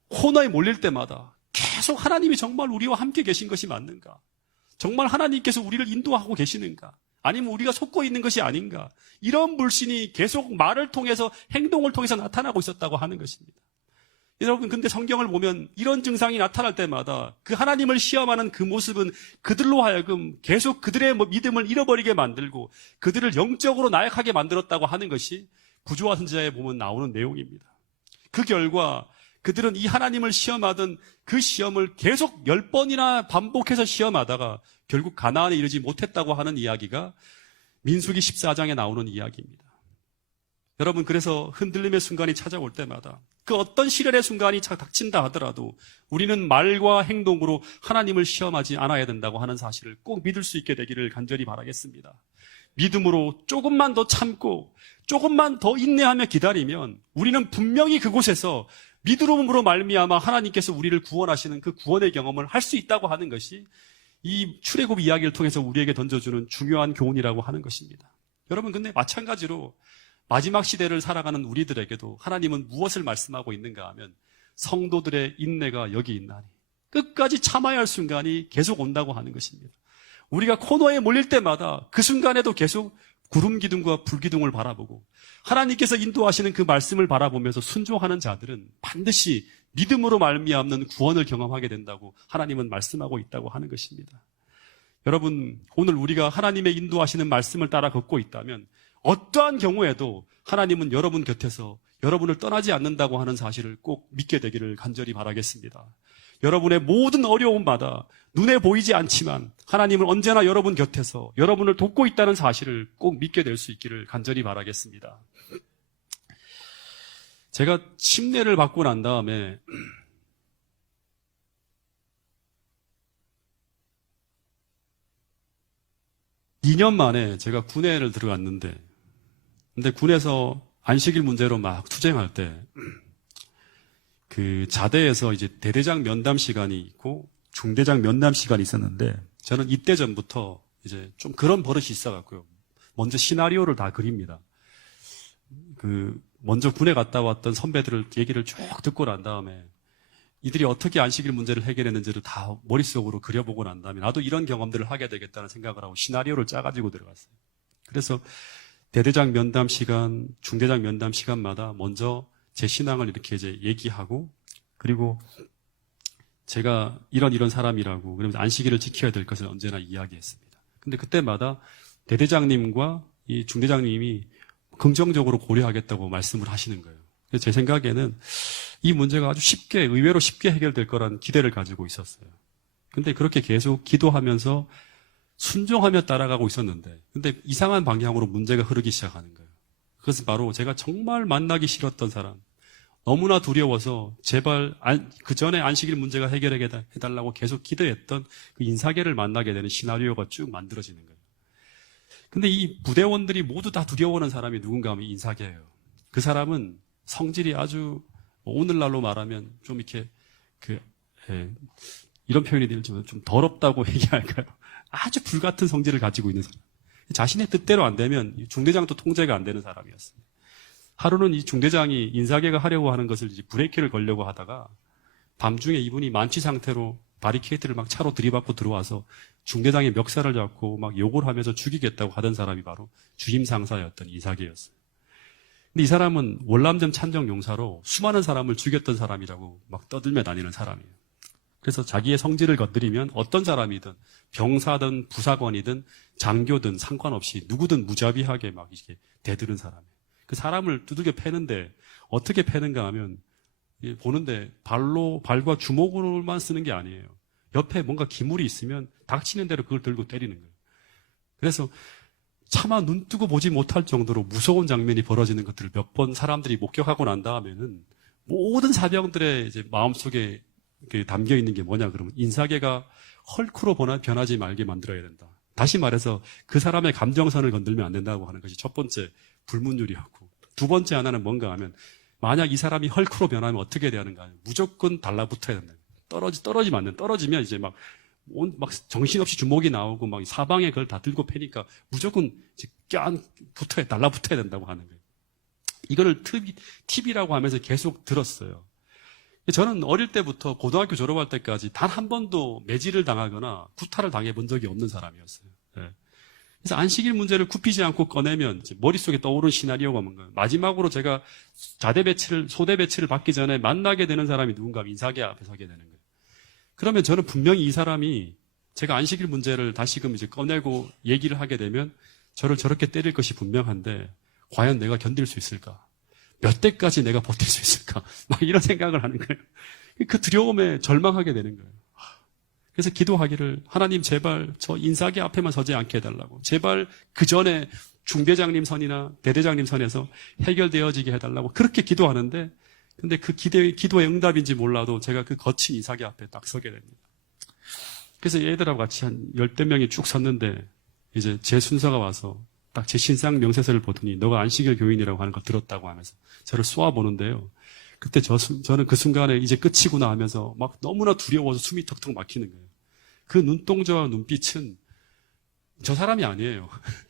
코너에 몰릴 때마다 계속 하나님이 정말 우리와 함께 계신 것이 맞는가? 정말 하나님께서 우리를 인도하고 계시는가? 아니면 우리가 속고 있는 것이 아닌가? 이런 불신이 계속 말을 통해서, 행동을 통해서 나타나고 있었다고 하는 것입니다. 여러분, 근데 성경을 보면 이런 증상이 나타날 때마다 그 하나님을 시험하는 그 모습은 그들로 하여금 계속 그들의 믿음을 잃어버리게 만들고 그들을 영적으로 나약하게 만들었다고 하는 것이 부조화 선지자에 보면 나오는 내용입니다. 그 결과 그들은 이 하나님을 시험하던 그 시험을 계속 10번이나 반복해서 시험하다가 결국 가나안에 이르지 못했다고 하는 이야기가 민수기 14장에 나오는 이야기입니다. 여러분, 그래서 흔들림의 순간이 찾아올 때마다 그 어떤 시련의 순간이 닥친다 하더라도 우리는 말과 행동으로 하나님을 시험하지 않아야 된다고 하는 사실을 꼭 믿을 수 있게 되기를 간절히 바라겠습니다. 믿음으로 조금만 더 참고 조금만 더 인내하며 기다리면 우리는 분명히 그곳에서 믿음으로 말미암아 하나님께서 우리를 구원하시는 그 구원의 경험을 할 수 있다고 하는 것이 이 출애굽 이야기를 통해서 우리에게 던져주는 중요한 교훈이라고 하는 것입니다. 여러분, 근데 마찬가지로 마지막 시대를 살아가는 우리들에게도 하나님은 무엇을 말씀하고 있는가 하면 성도들의 인내가 여기 있나니 끝까지 참아야 할 순간이 계속 온다고 하는 것입니다. 우리가 코너에 몰릴 때마다 그 순간에도 계속 구름 기둥과 불 기둥을 바라보고 하나님께서 인도하시는 그 말씀을 바라보면서 순종하는 자들은 반드시 믿음으로 말미암는 구원을 경험하게 된다고 하나님은 말씀하고 있다고 하는 것입니다. 여러분, 오늘 우리가 하나님의 인도하시는 말씀을 따라 걷고 있다면 어떠한 경우에도 하나님은 여러분 곁에서 여러분을 떠나지 않는다고 하는 사실을 꼭 믿게 되기를 간절히 바라겠습니다. 여러분의 모든 어려움마다 눈에 보이지 않지만 하나님은 언제나 여러분 곁에서 여러분을 돕고 있다는 사실을 꼭 믿게 될 수 있기를 간절히 바라겠습니다. 제가 침례를 받고 난 다음에 (2년) 만에 제가 군에를 들어갔는데, 근데 군에서 안식일 문제로 막 투쟁할 때 그 자대에서 이제 대대장 면담 시간이 있고 중대장 면담 시간이 있었는데 저는 이때 전부터 이제 좀 그런 버릇이 있어갖고요. 먼저 시나리오를 다 그립니다. 먼저 군에 갔다 왔던 선배들을 얘기를 쭉 듣고 난 다음에 이들이 어떻게 안식일 문제를 해결했는지를 다 머릿속으로 그려보고 난 다음에 나도 이런 경험들을 하게 되겠다는 생각을 하고 시나리오를 짜가지고 들어갔어요. 그래서 대대장 면담 시간, 중대장 면담 시간마다 먼저 제 신앙을 이렇게 이제 얘기하고, 그리고 제가 이런 사람이라고, 그러면서 안식일을 지켜야 될 것을 언제나 이야기했습니다. 근데 그때마다 대대장님과 이 중대장님이 긍정적으로 고려하겠다고 말씀을 하시는 거예요. 그래서 제 생각에는 이 문제가 아주 의외로 쉽게 해결될 거란 기대를 가지고 있었어요. 근데 그렇게 계속 기도하면서 순종하며 따라가고 있었는데, 근데 이상한 방향으로 문제가 흐르기 시작하는 거예요. 그것은 바로 제가 정말 만나기 싫었던 사람, 너무나 두려워서 제발 그 전에 안식일 문제가 해결해달라고 계속 기도했던 그 인사계를 만나게 되는 시나리오가 쭉 만들어지는 거예요. 근데 이 부대원들이 모두 다 두려워하는 사람이 누군가 하면 인사계예요. 그 사람은 성질이 아주 오늘날로 말하면 좀 이렇게 이런 표현이 들죠. 좀 더럽다고 얘기할까요? 아주 불같은 성질을 가지고 있는 사람. 자신의 뜻대로 안 되면 중대장도 통제가 안 되는 사람이었어요. 하루는 이 중대장이 인사계가 하려고 하는 것을 이제 브레이크를 걸려고 하다가 밤중에 이분이 만취 상태로 바리케이트를 막 차로 들이받고 들어와서 중대장의 멱살을 잡고 막 욕을 하면서 죽이겠다고 하던 사람이 바로 주임 상사였던 인사계였어요. 근데 이 사람은 월남전 찬정 용사로 수많은 사람을 죽였던 사람이라고 막 떠들며 다니는 사람이에요. 그래서 자기의 성질을 건드리면 어떤 사람이든 병사든 부사관이든 장교든 상관없이 누구든 무자비하게 막 이렇게 대드는 사람이에요. 그 사람을 두들겨 패는데 어떻게 패는가 하면 보는데 발과 주먹으로만 쓰는 게 아니에요. 옆에 뭔가 기물이 있으면 닥치는 대로 그걸 들고 때리는 거예요. 그래서 차마 눈 뜨고 보지 못할 정도로 무서운 장면이 벌어지는 것들을 몇 번 사람들이 목격하고 난 다음에는 모든 사병들의 이제 마음속에 담겨 있는 게 뭐냐 그러면 인사계가 헐크로 변하지 말게 만들어야 된다. 다시 말해서 그 사람의 감정선을 건들면 안 된다고 하는 것이 첫 번째 불문율이었고, 두 번째 하나는 뭔가 하면 만약 이 사람이 헐크로 변하면 어떻게 되는가 하면 무조건 달라붙어야 된다. 떨어지면 안 된다. 떨어지면 이제 막 정신없이 주먹이 나오고 막 사방에 그걸 다 들고 패니까 무조건 이제 달라붙어야 된다고 하는 거예요. 이거를 팁이라고 하면서 계속 들었어요. 저는 어릴 때부터 고등학교 졸업할 때까지 단 한 번도 매질을 당하거나 구타를 당해본 적이 없는 사람이었어요. 네. 그래서 안식일 문제를 굽히지 않고 꺼내면 이제 머릿속에 떠오른 시나리오가 뭔가요? 마지막으로 제가 소대 배치를 받기 전에 만나게 되는 사람이 누군가 인사계 앞에 서게 되는 거예요. 그러면 저는 분명히 이 사람이 제가 안식일 문제를 다시금 이제 꺼내고 얘기를 하게 되면 저를 저렇게 때릴 것이 분명한데 과연 내가 견딜 수 있을까? 몇 대까지 내가 버틸 수 있을까? 막 이런 생각을 하는 거예요. 그 두려움에 절망하게 되는 거예요. 그래서 기도하기를 하나님 제발 저 인사계 앞에만 서지 않게 해달라고. 제발 그 전에 중대장님 선이나 대대장님 선에서 해결되어지게 해달라고 그렇게 기도하는데 근데 그 기도의 응답인지 몰라도 제가 그 거친 인사계 앞에 딱 서게 됩니다. 그래서 얘들하고 같이 한 10대 명이 쭉 섰는데 이제 제 순서가 와서 딱 제 신상 명세서를 보더니 너가 안식일 교인이라고 하는 거 들었다고 하면서 저를 쏘아보는데요. 그때 저는 그 순간에 이제 끝이구나 하면서 막 너무나 두려워서 숨이 턱턱 막히는 거예요. 그 눈동자와 눈빛은 저 사람이 아니에요.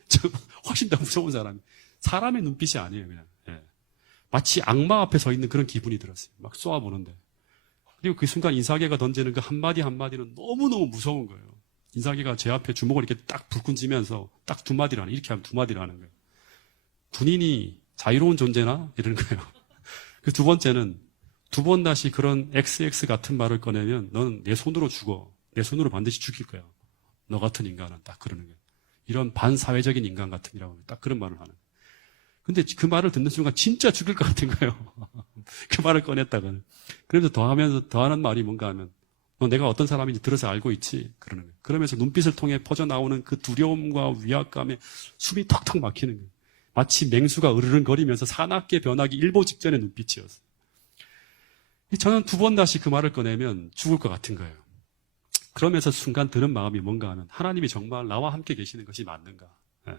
저 훨씬 더 무서운 사람이. 사람의 눈빛이 아니에요, 그냥. 예. 마치 악마 앞에 서 있는 그런 기분이 들었어요. 막 쏘아보는데. 그리고 그 순간 인사계가 던지는 그 한마디 한마디는 너무너무 무서운 거예요. 인사계가 제 앞에 주먹을 이렇게 딱 불끈 쥐면서 딱 두 마디를 하는, 이렇게 하면 두 마디를 하는 거예요. 군인이 자유로운 존재나? 이러는 거예요. 그 두 번째는 두 번 다시 그런 XX 같은 말을 꺼내면 너는 내 손으로 죽어. 내 손으로 반드시 죽일 거야. 너 같은 인간은 딱 그러는 거예요. 이런 반사회적인 인간 같은이라고 딱 그런 말을 하는 거예요. 근데 그 말을 듣는 순간 진짜 죽일 것 같은 거예요. 그 말을 꺼냈다가는. 그러면서 더하는 말이 뭔가 하면 너 내가 어떤 사람인지 들어서 알고 있지? 그러는 거예요. 그러면서 눈빛을 통해 퍼져나오는 그 두려움과 위압감에 숨이 턱턱 막히는 거예요. 마치 맹수가 으르렁거리면서 사납게 변하기 일보 직전의 눈빛이었어요. 저는 두 번 다시 그 말을 꺼내면 죽을 것 같은 거예요. 그러면서 순간 드는 마음이 뭔가 하면 하나님이 정말 나와 함께 계시는 것이 맞는가? 예.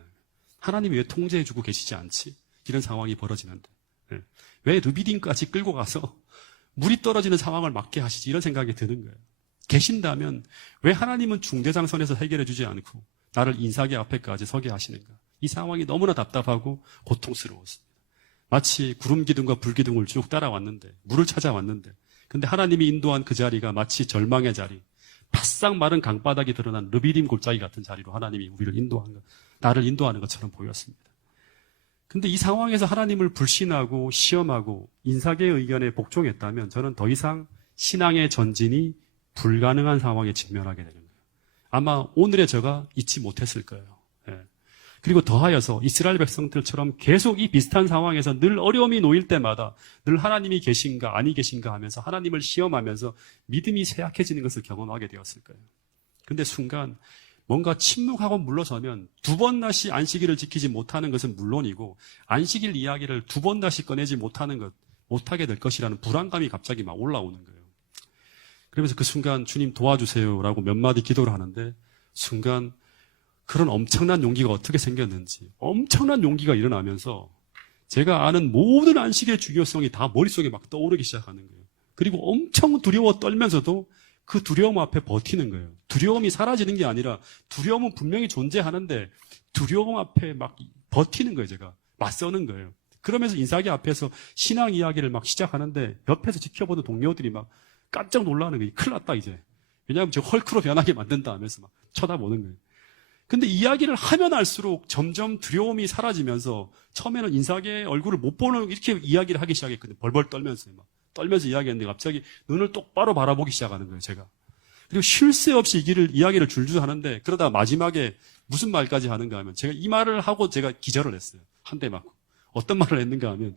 하나님이 왜 통제해주고 계시지 않지? 이런 상황이 벌어지는데 예. 왜 르비딤까지 끌고 가서 물이 떨어지는 상황을 맞게 하시지? 이런 생각이 드는 거예요. 계신다면 왜 하나님은 중대장선에서 해결해 주지 않고 나를 인사계 앞에까지 서게 하시는가? 이 상황이 너무나 답답하고 고통스러웠습니다. 마치 구름 기둥과 불 기둥을 쭉 따라왔는데 물을 찾아왔는데 근데 하나님이 인도한 그 자리가 마치 절망의 자리, 바싹 마른 강바닥이 드러난 르비딤 골짜기 같은 자리로 하나님이 우리를 나를 인도하는 것처럼 보였습니다. 근데 이 상황에서 하나님을 불신하고 시험하고 인사계의 의견에 복종했다면 저는 더 이상 신앙의 전진이 불가능한 상황에 직면하게 되는 거예요. 아마 오늘의 저가 잊지 못했을 거예요. 예. 그리고 더하여서 이스라엘 백성들처럼 계속 이 비슷한 상황에서 늘 어려움이 놓일 때마다 늘 하나님이 계신가 아니 계신가 하면서 하나님을 시험하면서 믿음이 쇠약해지는 것을 경험하게 되었을 거예요. 근데 순간 뭔가 침묵하고 물러서면 두 번 다시 안식일을 지키지 못하는 것은 물론이고 안식일 이야기를 두 번 다시 꺼내지 못하게 될 것이라는 불안감이 갑자기 막 올라오는 거예요. 그러면서 그 순간 주님 도와주세요라고 몇 마디 기도를 하는데 순간 그런 엄청난 용기가 어떻게 생겼는지 엄청난 용기가 일어나면서 제가 아는 모든 안식의 중요성이 다 머릿속에 막 떠오르기 시작하는 거예요. 그리고 엄청 두려워 떨면서도 그 두려움 앞에 버티는 거예요. 두려움이 사라지는 게 아니라 두려움은 분명히 존재하는데 두려움 앞에 막 버티는 거예요. 제가 맞서는 거예요. 그러면서 인사계 앞에서 신앙 이야기를 막 시작하는데 옆에서 지켜보는 동료들이 막 깜짝 놀라는 거예요. 큰일 났다 이제. 왜냐하면 저 헐크로 변하게 만든다 하면서 막 쳐다보는 거예요. 근데 이야기를 하면 할수록 점점 두려움이 사라지면서 처음에는 인사계의 얼굴을 못 보는 이렇게 이야기를 하기 시작했거든요. 벌벌 떨면서 떨면서 이야기했는데 갑자기 눈을 똑바로 바라보기 시작하는 거예요. 제가. 그리고 쉴 새 없이 이야기를 줄줄 하는데 그러다가 마지막에 무슨 말까지 하는가 하면 제가 이 말을 하고 제가 기절을 했어요. 한 대 맞고. 어떤 말을 했는가 하면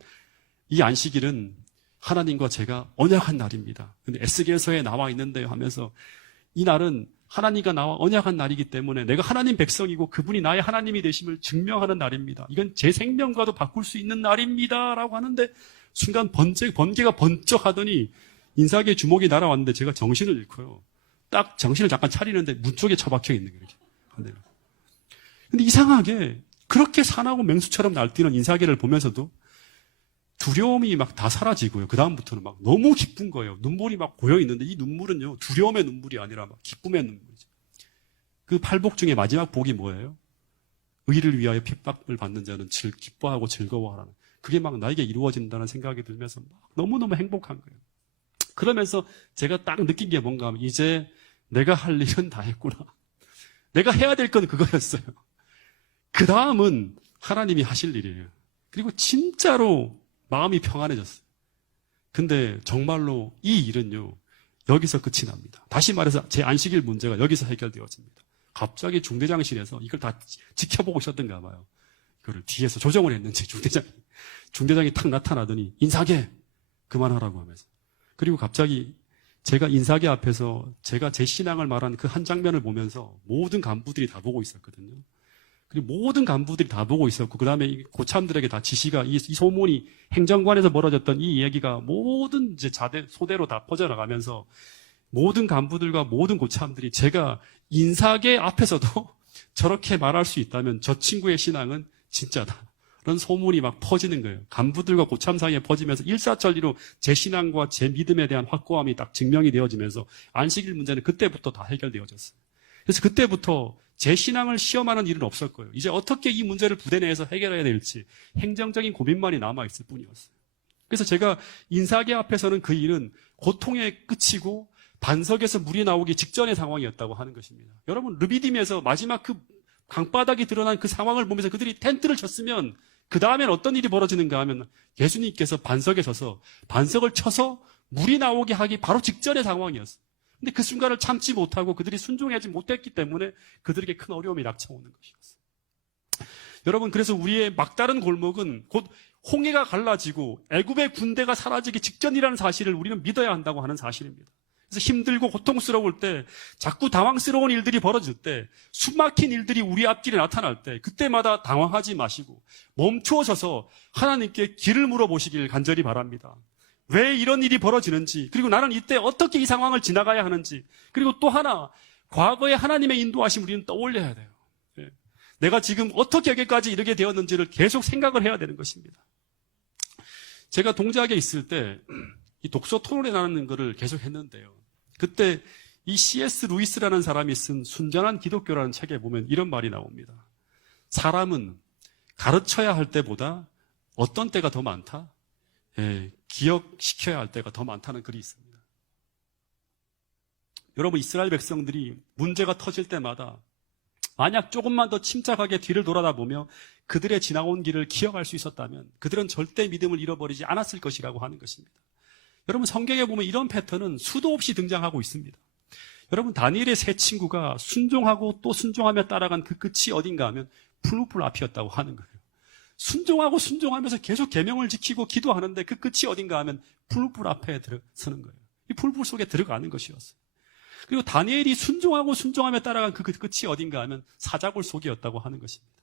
이 안식일은 하나님과 제가 언약한 날입니다. 근데 에스겔서에 나와 있는데요 하면서 이 날은 하나님과 나와 언약한 날이기 때문에 내가 하나님 백성이고 그분이 나의 하나님이 되심을 증명하는 날입니다. 이건 제 생명과도 바꿀 수 있는 날입니다. 라고 하는데 순간 번개가 번쩍하더니 인사계 주먹이 날아왔는데 제가 정신을 잃고요. 딱 정신을 잠깐 차리는데 문 쪽에 처박혀 있는 거예요. 이렇게. 근데 이상하게 그렇게 산하고 맹수처럼 날뛰는 인사계를 보면서도 두려움이 막 다 사라지고요. 그 다음부터는 막 너무 기쁜 거예요. 눈물이 막 고여 있는데 이 눈물은요, 두려움의 눈물이 아니라 막 기쁨의 눈물이죠. 그 팔복 중에 마지막 복이 뭐예요? 의를 위하여 핍박을 받는 자는 기뻐하고 즐거워하라는. 그게 막 나에게 이루어진다는 생각이 들면서 막 너무너무 행복한 거예요. 그러면서 제가 딱 느낀 게 뭔가 하면 이제 내가 할 일은 다 했구나. 내가 해야 될 건 그거였어요. 그 다음은 하나님이 하실 일이에요. 그리고 진짜로 마음이 평안해졌어요. 근데 정말로 이 일은요, 여기서 끝이 납니다. 다시 말해서 제 안식일 문제가 여기서 해결되어집니다. 갑자기 중대장실에서 이걸 다 지켜보고 있었던가 봐요. 이거를 뒤에서 조정을 했는지 중대장이 탁 나타나더니 인사계 그만하라고 하면서. 그리고 갑자기 제가 인사계 앞에서 제가 제 신앙을 말한 그 한 장면을 보면서 모든 간부들이 다 보고 있었거든요. 그리고 모든 간부들이 다 보고 있었고, 그 다음에 고참들에게 다 지시가, 이 소문이 행정관에서 벌어졌던 이 이야기가 모든 이제 소대로 다 퍼져나가면서 모든 간부들과 모든 고참들이 제가 인사계 앞에서도 저렇게 말할 수 있다면 저 친구의 신앙은 진짜다. 그런 소문이 막 퍼지는 거예요. 간부들과 고참 사이에 퍼지면서 일사천리로 제 신앙과 제 믿음에 대한 확고함이 딱 증명이 되어지면서 안식일 문제는 그때부터 다 해결되어졌어요. 그래서 그때부터 제 신앙을 시험하는 일은 없을 거예요. 이제 어떻게 이 문제를 부대 내에서 해결해야 될지 행정적인 고민만이 남아있을 뿐이었어요. 그래서 제가 인사계 앞에서는 그 일은 고통의 끝이고 반석에서 물이 나오기 직전의 상황이었다고 하는 것입니다. 여러분, 르비딤에서 마지막 그 강바닥이 드러난 그 상황을 보면서 그들이 텐트를 쳤으면 그 다음엔 어떤 일이 벌어지는가 하면 예수님께서 반석에 서서 반석을 쳐서 물이 나오게 하기 바로 직전의 상황이었어요. 근데 그 순간을 참지 못하고 그들이 순종하지 못했기 때문에 그들에게 큰 어려움이 닥쳐오는 것이었어요. 여러분, 그래서 우리의 막다른 골목은 곧 홍해가 갈라지고 애굽의 군대가 사라지기 직전이라는 사실을 우리는 믿어야 한다고 하는 사실입니다. 그래서 힘들고 고통스러울 때, 자꾸 당황스러운 일들이 벌어질 때, 숨막힌 일들이 우리 앞길에 나타날 때, 그때마다 당황하지 마시고 멈추어서서 하나님께 길을 물어보시길 간절히 바랍니다. 왜 이런 일이 벌어지는지, 그리고 나는 이때 어떻게 이 상황을 지나가야 하는지, 그리고 또 하나, 과거의 하나님의 인도하심을 우리는 떠올려야 돼요. 내가 지금 어떻게 여기까지 이르게 되었는지를 계속 생각을 해야 되는 것입니다. 제가 동작에 있을 때 이 독서 토론회라는 것을 계속 했는데요. 그때 이 C.S. 루이스라는 사람이 쓴 순전한 기독교라는 책에 보면 이런 말이 나옵니다. 사람은 가르쳐야 할 때보다 어떤 때가 더 많다? 기억시켜야 할 때가 더 많다는 글이 있습니다. 여러분, 이스라엘 백성들이 문제가 터질 때마다 만약 조금만 더 침착하게 뒤를 돌아다보며 그들의 지나온 길을 기억할 수 있었다면 그들은 절대 믿음을 잃어버리지 않았을 것이라고 하는 것입니다. 여러분, 성경에 보면 이런 패턴은 수도 없이 등장하고 있습니다. 여러분, 다니엘의 세 친구가 순종하고 또 순종하며 따라간 그 끝이 어딘가 하면 풀무불 앞이었다고 하는 거예요. 순종하고 순종하면서 계속 계명을 지키고 기도하는데 그 끝이 어딘가 하면 풀무불 앞에 서는 거예요. 이 풀불 속에 들어가는 것이었어요. 그리고 다니엘이 순종하고 순종하며 따라간 그 끝이 어딘가 하면 사자굴 속이었다고 하는 것입니다.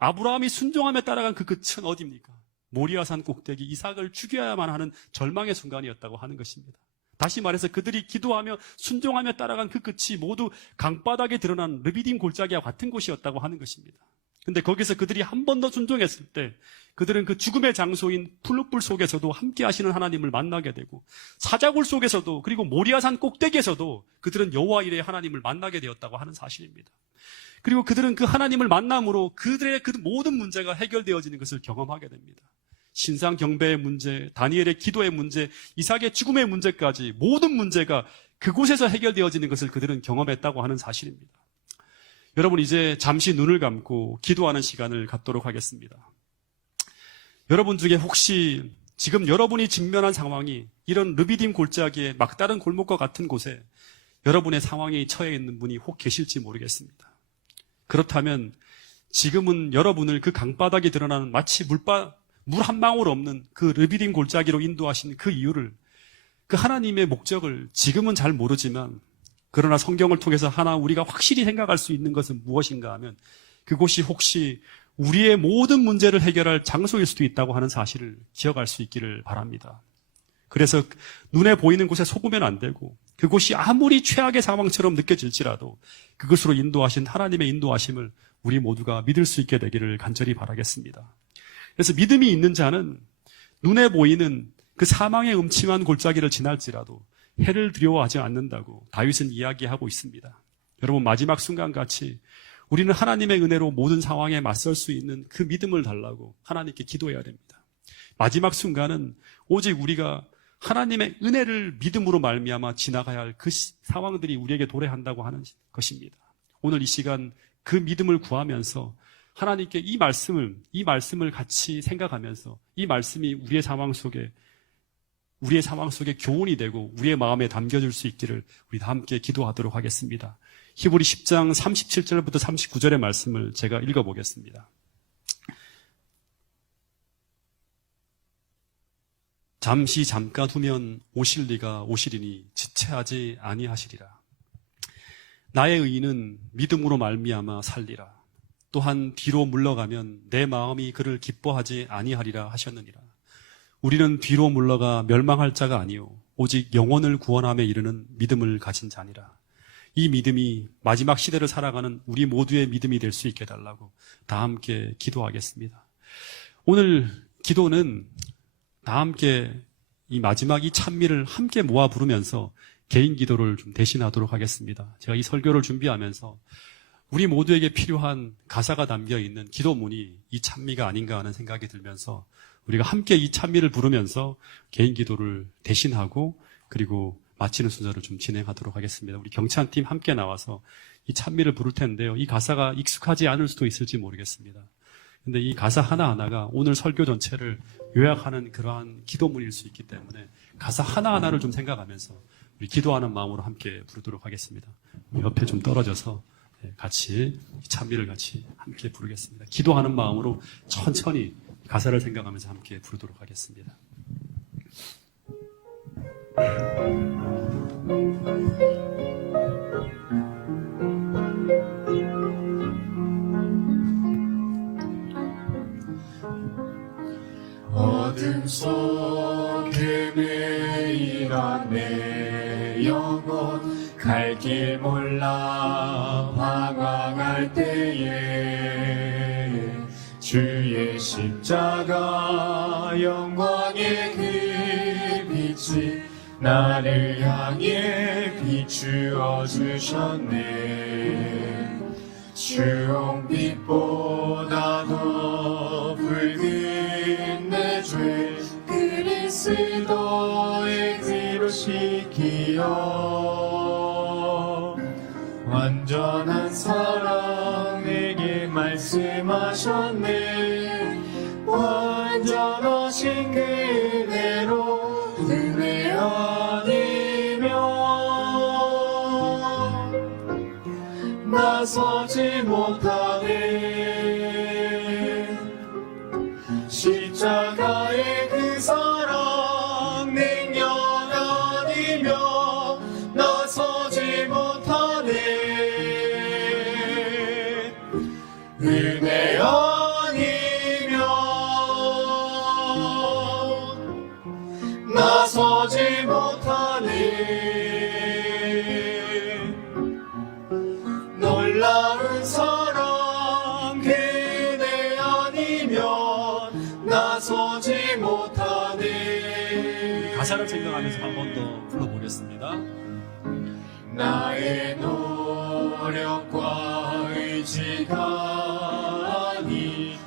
아브라함이 순종하며 따라간 그 끝은 어디입니까? 모리아산 꼭대기 이삭을 죽여야만 하는 절망의 순간이었다고 하는 것입니다. 다시 말해서 그들이 기도하며 순종하며 따라간 그 끝이 모두 강바닥에 드러난 르비딤 골짜기와 같은 곳이었다고 하는 것입니다. 근데 거기서 그들이 한 번 더 순종했을 때 그들은 그 죽음의 장소인 풀무불 속에서도 함께 하시는 하나님을 만나게 되고 사자굴 속에서도 그리고 모리아산 꼭대기에서도 그들은 여호와 이레의 하나님을 만나게 되었다고 하는 사실입니다. 그리고 그들은 그 하나님을 만남으로 그들의 그 모든 문제가 해결되어지는 것을 경험하게 됩니다. 신상 경배의 문제, 다니엘의 기도의 문제, 이삭의 죽음의 문제까지 모든 문제가 그곳에서 해결되어지는 것을 그들은 경험했다고 하는 사실입니다. 여러분, 이제 잠시 눈을 감고 기도하는 시간을 갖도록 하겠습니다. 여러분 중에 혹시 지금 여러분이 직면한 상황이 이런 르비딤 골짜기의 막다른 골목과 같은 곳에 여러분의 상황이 처해 있는 분이 혹 계실지 모르겠습니다. 그렇다면 지금은 여러분을 그 강바닥에 드러나는 마치 물 한 방울 없는 그 르비딤 골짜기로 인도하신 그 이유를, 그 하나님의 목적을 지금은 잘 모르지만 그러나 성경을 통해서 하나 우리가 확실히 생각할 수 있는 것은 무엇인가 하면 그곳이 혹시 우리의 모든 문제를 해결할 장소일 수도 있다고 하는 사실을 기억할 수 있기를 바랍니다. 그래서 눈에 보이는 곳에 속으면 안 되고 그곳이 아무리 최악의 상황처럼 느껴질지라도 그것으로 인도하신 하나님의 인도하심을 우리 모두가 믿을 수 있게 되기를 간절히 바라겠습니다. 그래서 믿음이 있는 자는 눈에 보이는 그 사망의 음침한 골짜기를 지날지라도 해를 두려워하지 않는다고 다윗은 이야기하고 있습니다. 여러분, 마지막 순간같이 우리는 하나님의 은혜로 모든 상황에 맞설 수 있는 그 믿음을 달라고 하나님께 기도해야 됩니다. 마지막 순간은 오직 우리가 하나님의 은혜를 믿음으로 말미암아 지나가야 할 그 상황들이 우리에게 도래한다고 하는 것입니다. 오늘 이 시간 그 믿음을 구하면서 하나님께 이 말씀을 같이 생각하면서 이 말씀이 우리의 상황 속에 교훈이 되고 우리의 마음에 담겨질 수 있기를 우리 다 함께 기도하도록 하겠습니다. 히브리 10장 37절부터 39절의 말씀을 제가 읽어보겠습니다. 잠시 잠깐 후면 오실 리가 오시리니 지체하지 아니하시리라. 나의 의인은 믿음으로 말미암아 살리라. 또한 뒤로 물러가면 내 마음이 그를 기뻐하지 아니하리라 하셨느니라. 우리는 뒤로 물러가 멸망할 자가 아니요 오직 영혼을 구원함에 이르는 믿음을 가진 자니라. 이 믿음이 마지막 시대를 살아가는 우리 모두의 믿음이 될 수 있게 해달라고 다 함께 기도하겠습니다. 오늘 기도는 다 함께 이 마지막 이 찬미를 함께 모아 부르면서 개인 기도를 좀 대신하도록 하겠습니다. 제가 이 설교를 준비하면서 우리 모두에게 필요한 가사가 담겨 있는 기도문이 이 찬미가 아닌가 하는 생각이 들면서 우리가 함께 이 찬미를 부르면서 개인 기도를 대신하고 그리고 마치는 순서를 좀 진행하도록 하겠습니다. 우리 경찬팀 함께 나와서 이 찬미를 부를 텐데요. 이 가사가 익숙하지 않을 수도 있을지 모르겠습니다. 근데 이 가사 하나하나가 오늘 설교 전체를 요약하는 그러한 기도문일 수 있기 때문에 가사 하나하나를 좀 생각하면서 우리 기도하는 마음으로 함께 부르도록 하겠습니다. 옆에 좀 떨어져서 같이 찬미를 같이 함께 부르겠습니다. 기도하는 마음으로 천천히 가사를 생각하면서 함께 부르도록 하겠습니다. 어둠 속에 매일한 내 영혼 갈 길 몰라 방황할 때에 주의 십자가 영광의 그 빛이 나를 향해 비추어 주셨네. 주홍빛보다 더 붉은 내 죄 그리스도의 피로 씻기어 완전한 사랑 내게 말씀하셨네. 완전하신 그대로 은혜 아니며 나서지 못하네. 십자가의 그 사랑 능력 아니며 나서지 못하네. 은혜 아니며 나서지 못하네. 놀라운 사랑 그대 아니면 나서지 못하네. 가사를 생각하면서 한 번 더 불러보겠습니다. 나의 노력과 의지가 아니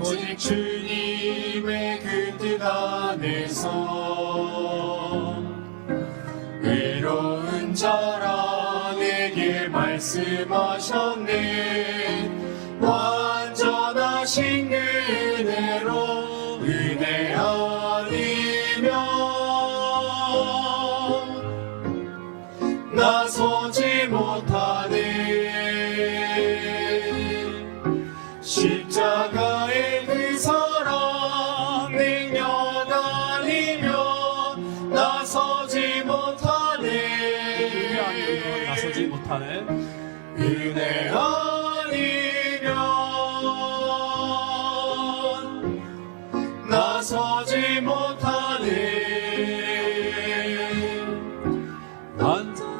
오직 주님의 그 뜻 안에서 의로운 자라 내게 말씀하셨네. 완전하신 은혜로 은혜 아니며 나서지 못하네. 십자가의 그 사랑 능력 아니며 나서지 못하네. 나서지 못하네. 은혜 아니면 나서지 못하네.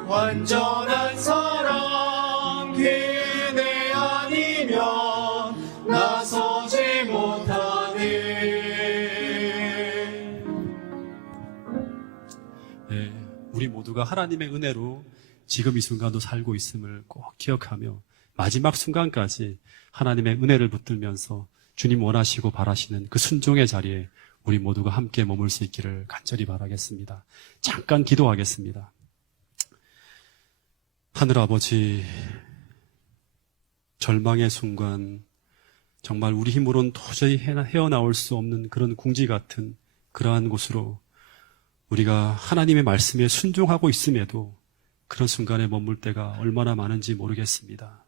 완전한 사랑 그대 아니면 나서지 못하네. 네, 우리 모두가 하나님의 은혜로 지금 이 순간도 살고 있음을 꼭 기억하며 마지막 순간까지 하나님의 은혜를 붙들면서 주님 원하시고 바라시는 그 순종의 자리에 우리 모두가 함께 머물 수 있기를 간절히 바라겠습니다. 잠깐 기도하겠습니다. 하늘 아버지, 절망의 순간 정말 우리 힘으로는 도저히 헤어나올 수 없는 그런 궁지 같은 그러한 곳으로 우리가 하나님의 말씀에 순종하고 있음에도 그런 순간에 머물 때가 얼마나 많은지 모르겠습니다.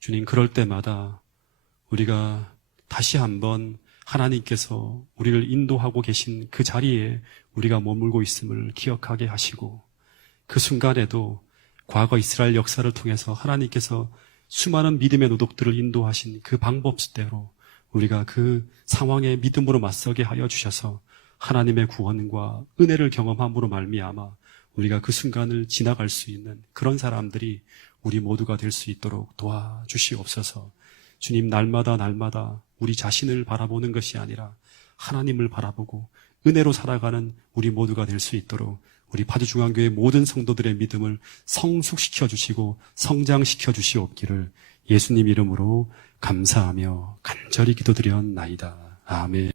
주님, 그럴 때마다 우리가 다시 한번 하나님께서 우리를 인도하고 계신 그 자리에 우리가 머물고 있음을 기억하게 하시고, 그 순간에도 과거 이스라엘 역사를 통해서 하나님께서 수많은 믿음의 노독들을 인도하신 그 방법대로 우리가 그 상황에 믿음으로 맞서게 하여 주셔서 하나님의 구원과 은혜를 경험함으로 말미암아 우리가 그 순간을 지나갈 수 있는 그런 사람들이 우리 모두가 될 수 있도록 도와주시옵소서. 주님, 날마다 우리 자신을 바라보는 것이 아니라 하나님을 바라보고 은혜로 살아가는 우리 모두가 될 수 있도록 우리 파주중앙교회 모든 성도들의 믿음을 성숙시켜 주시고 성장시켜 주시옵기를 예수님 이름으로 감사하며 간절히 기도드렸나이다. 아멘.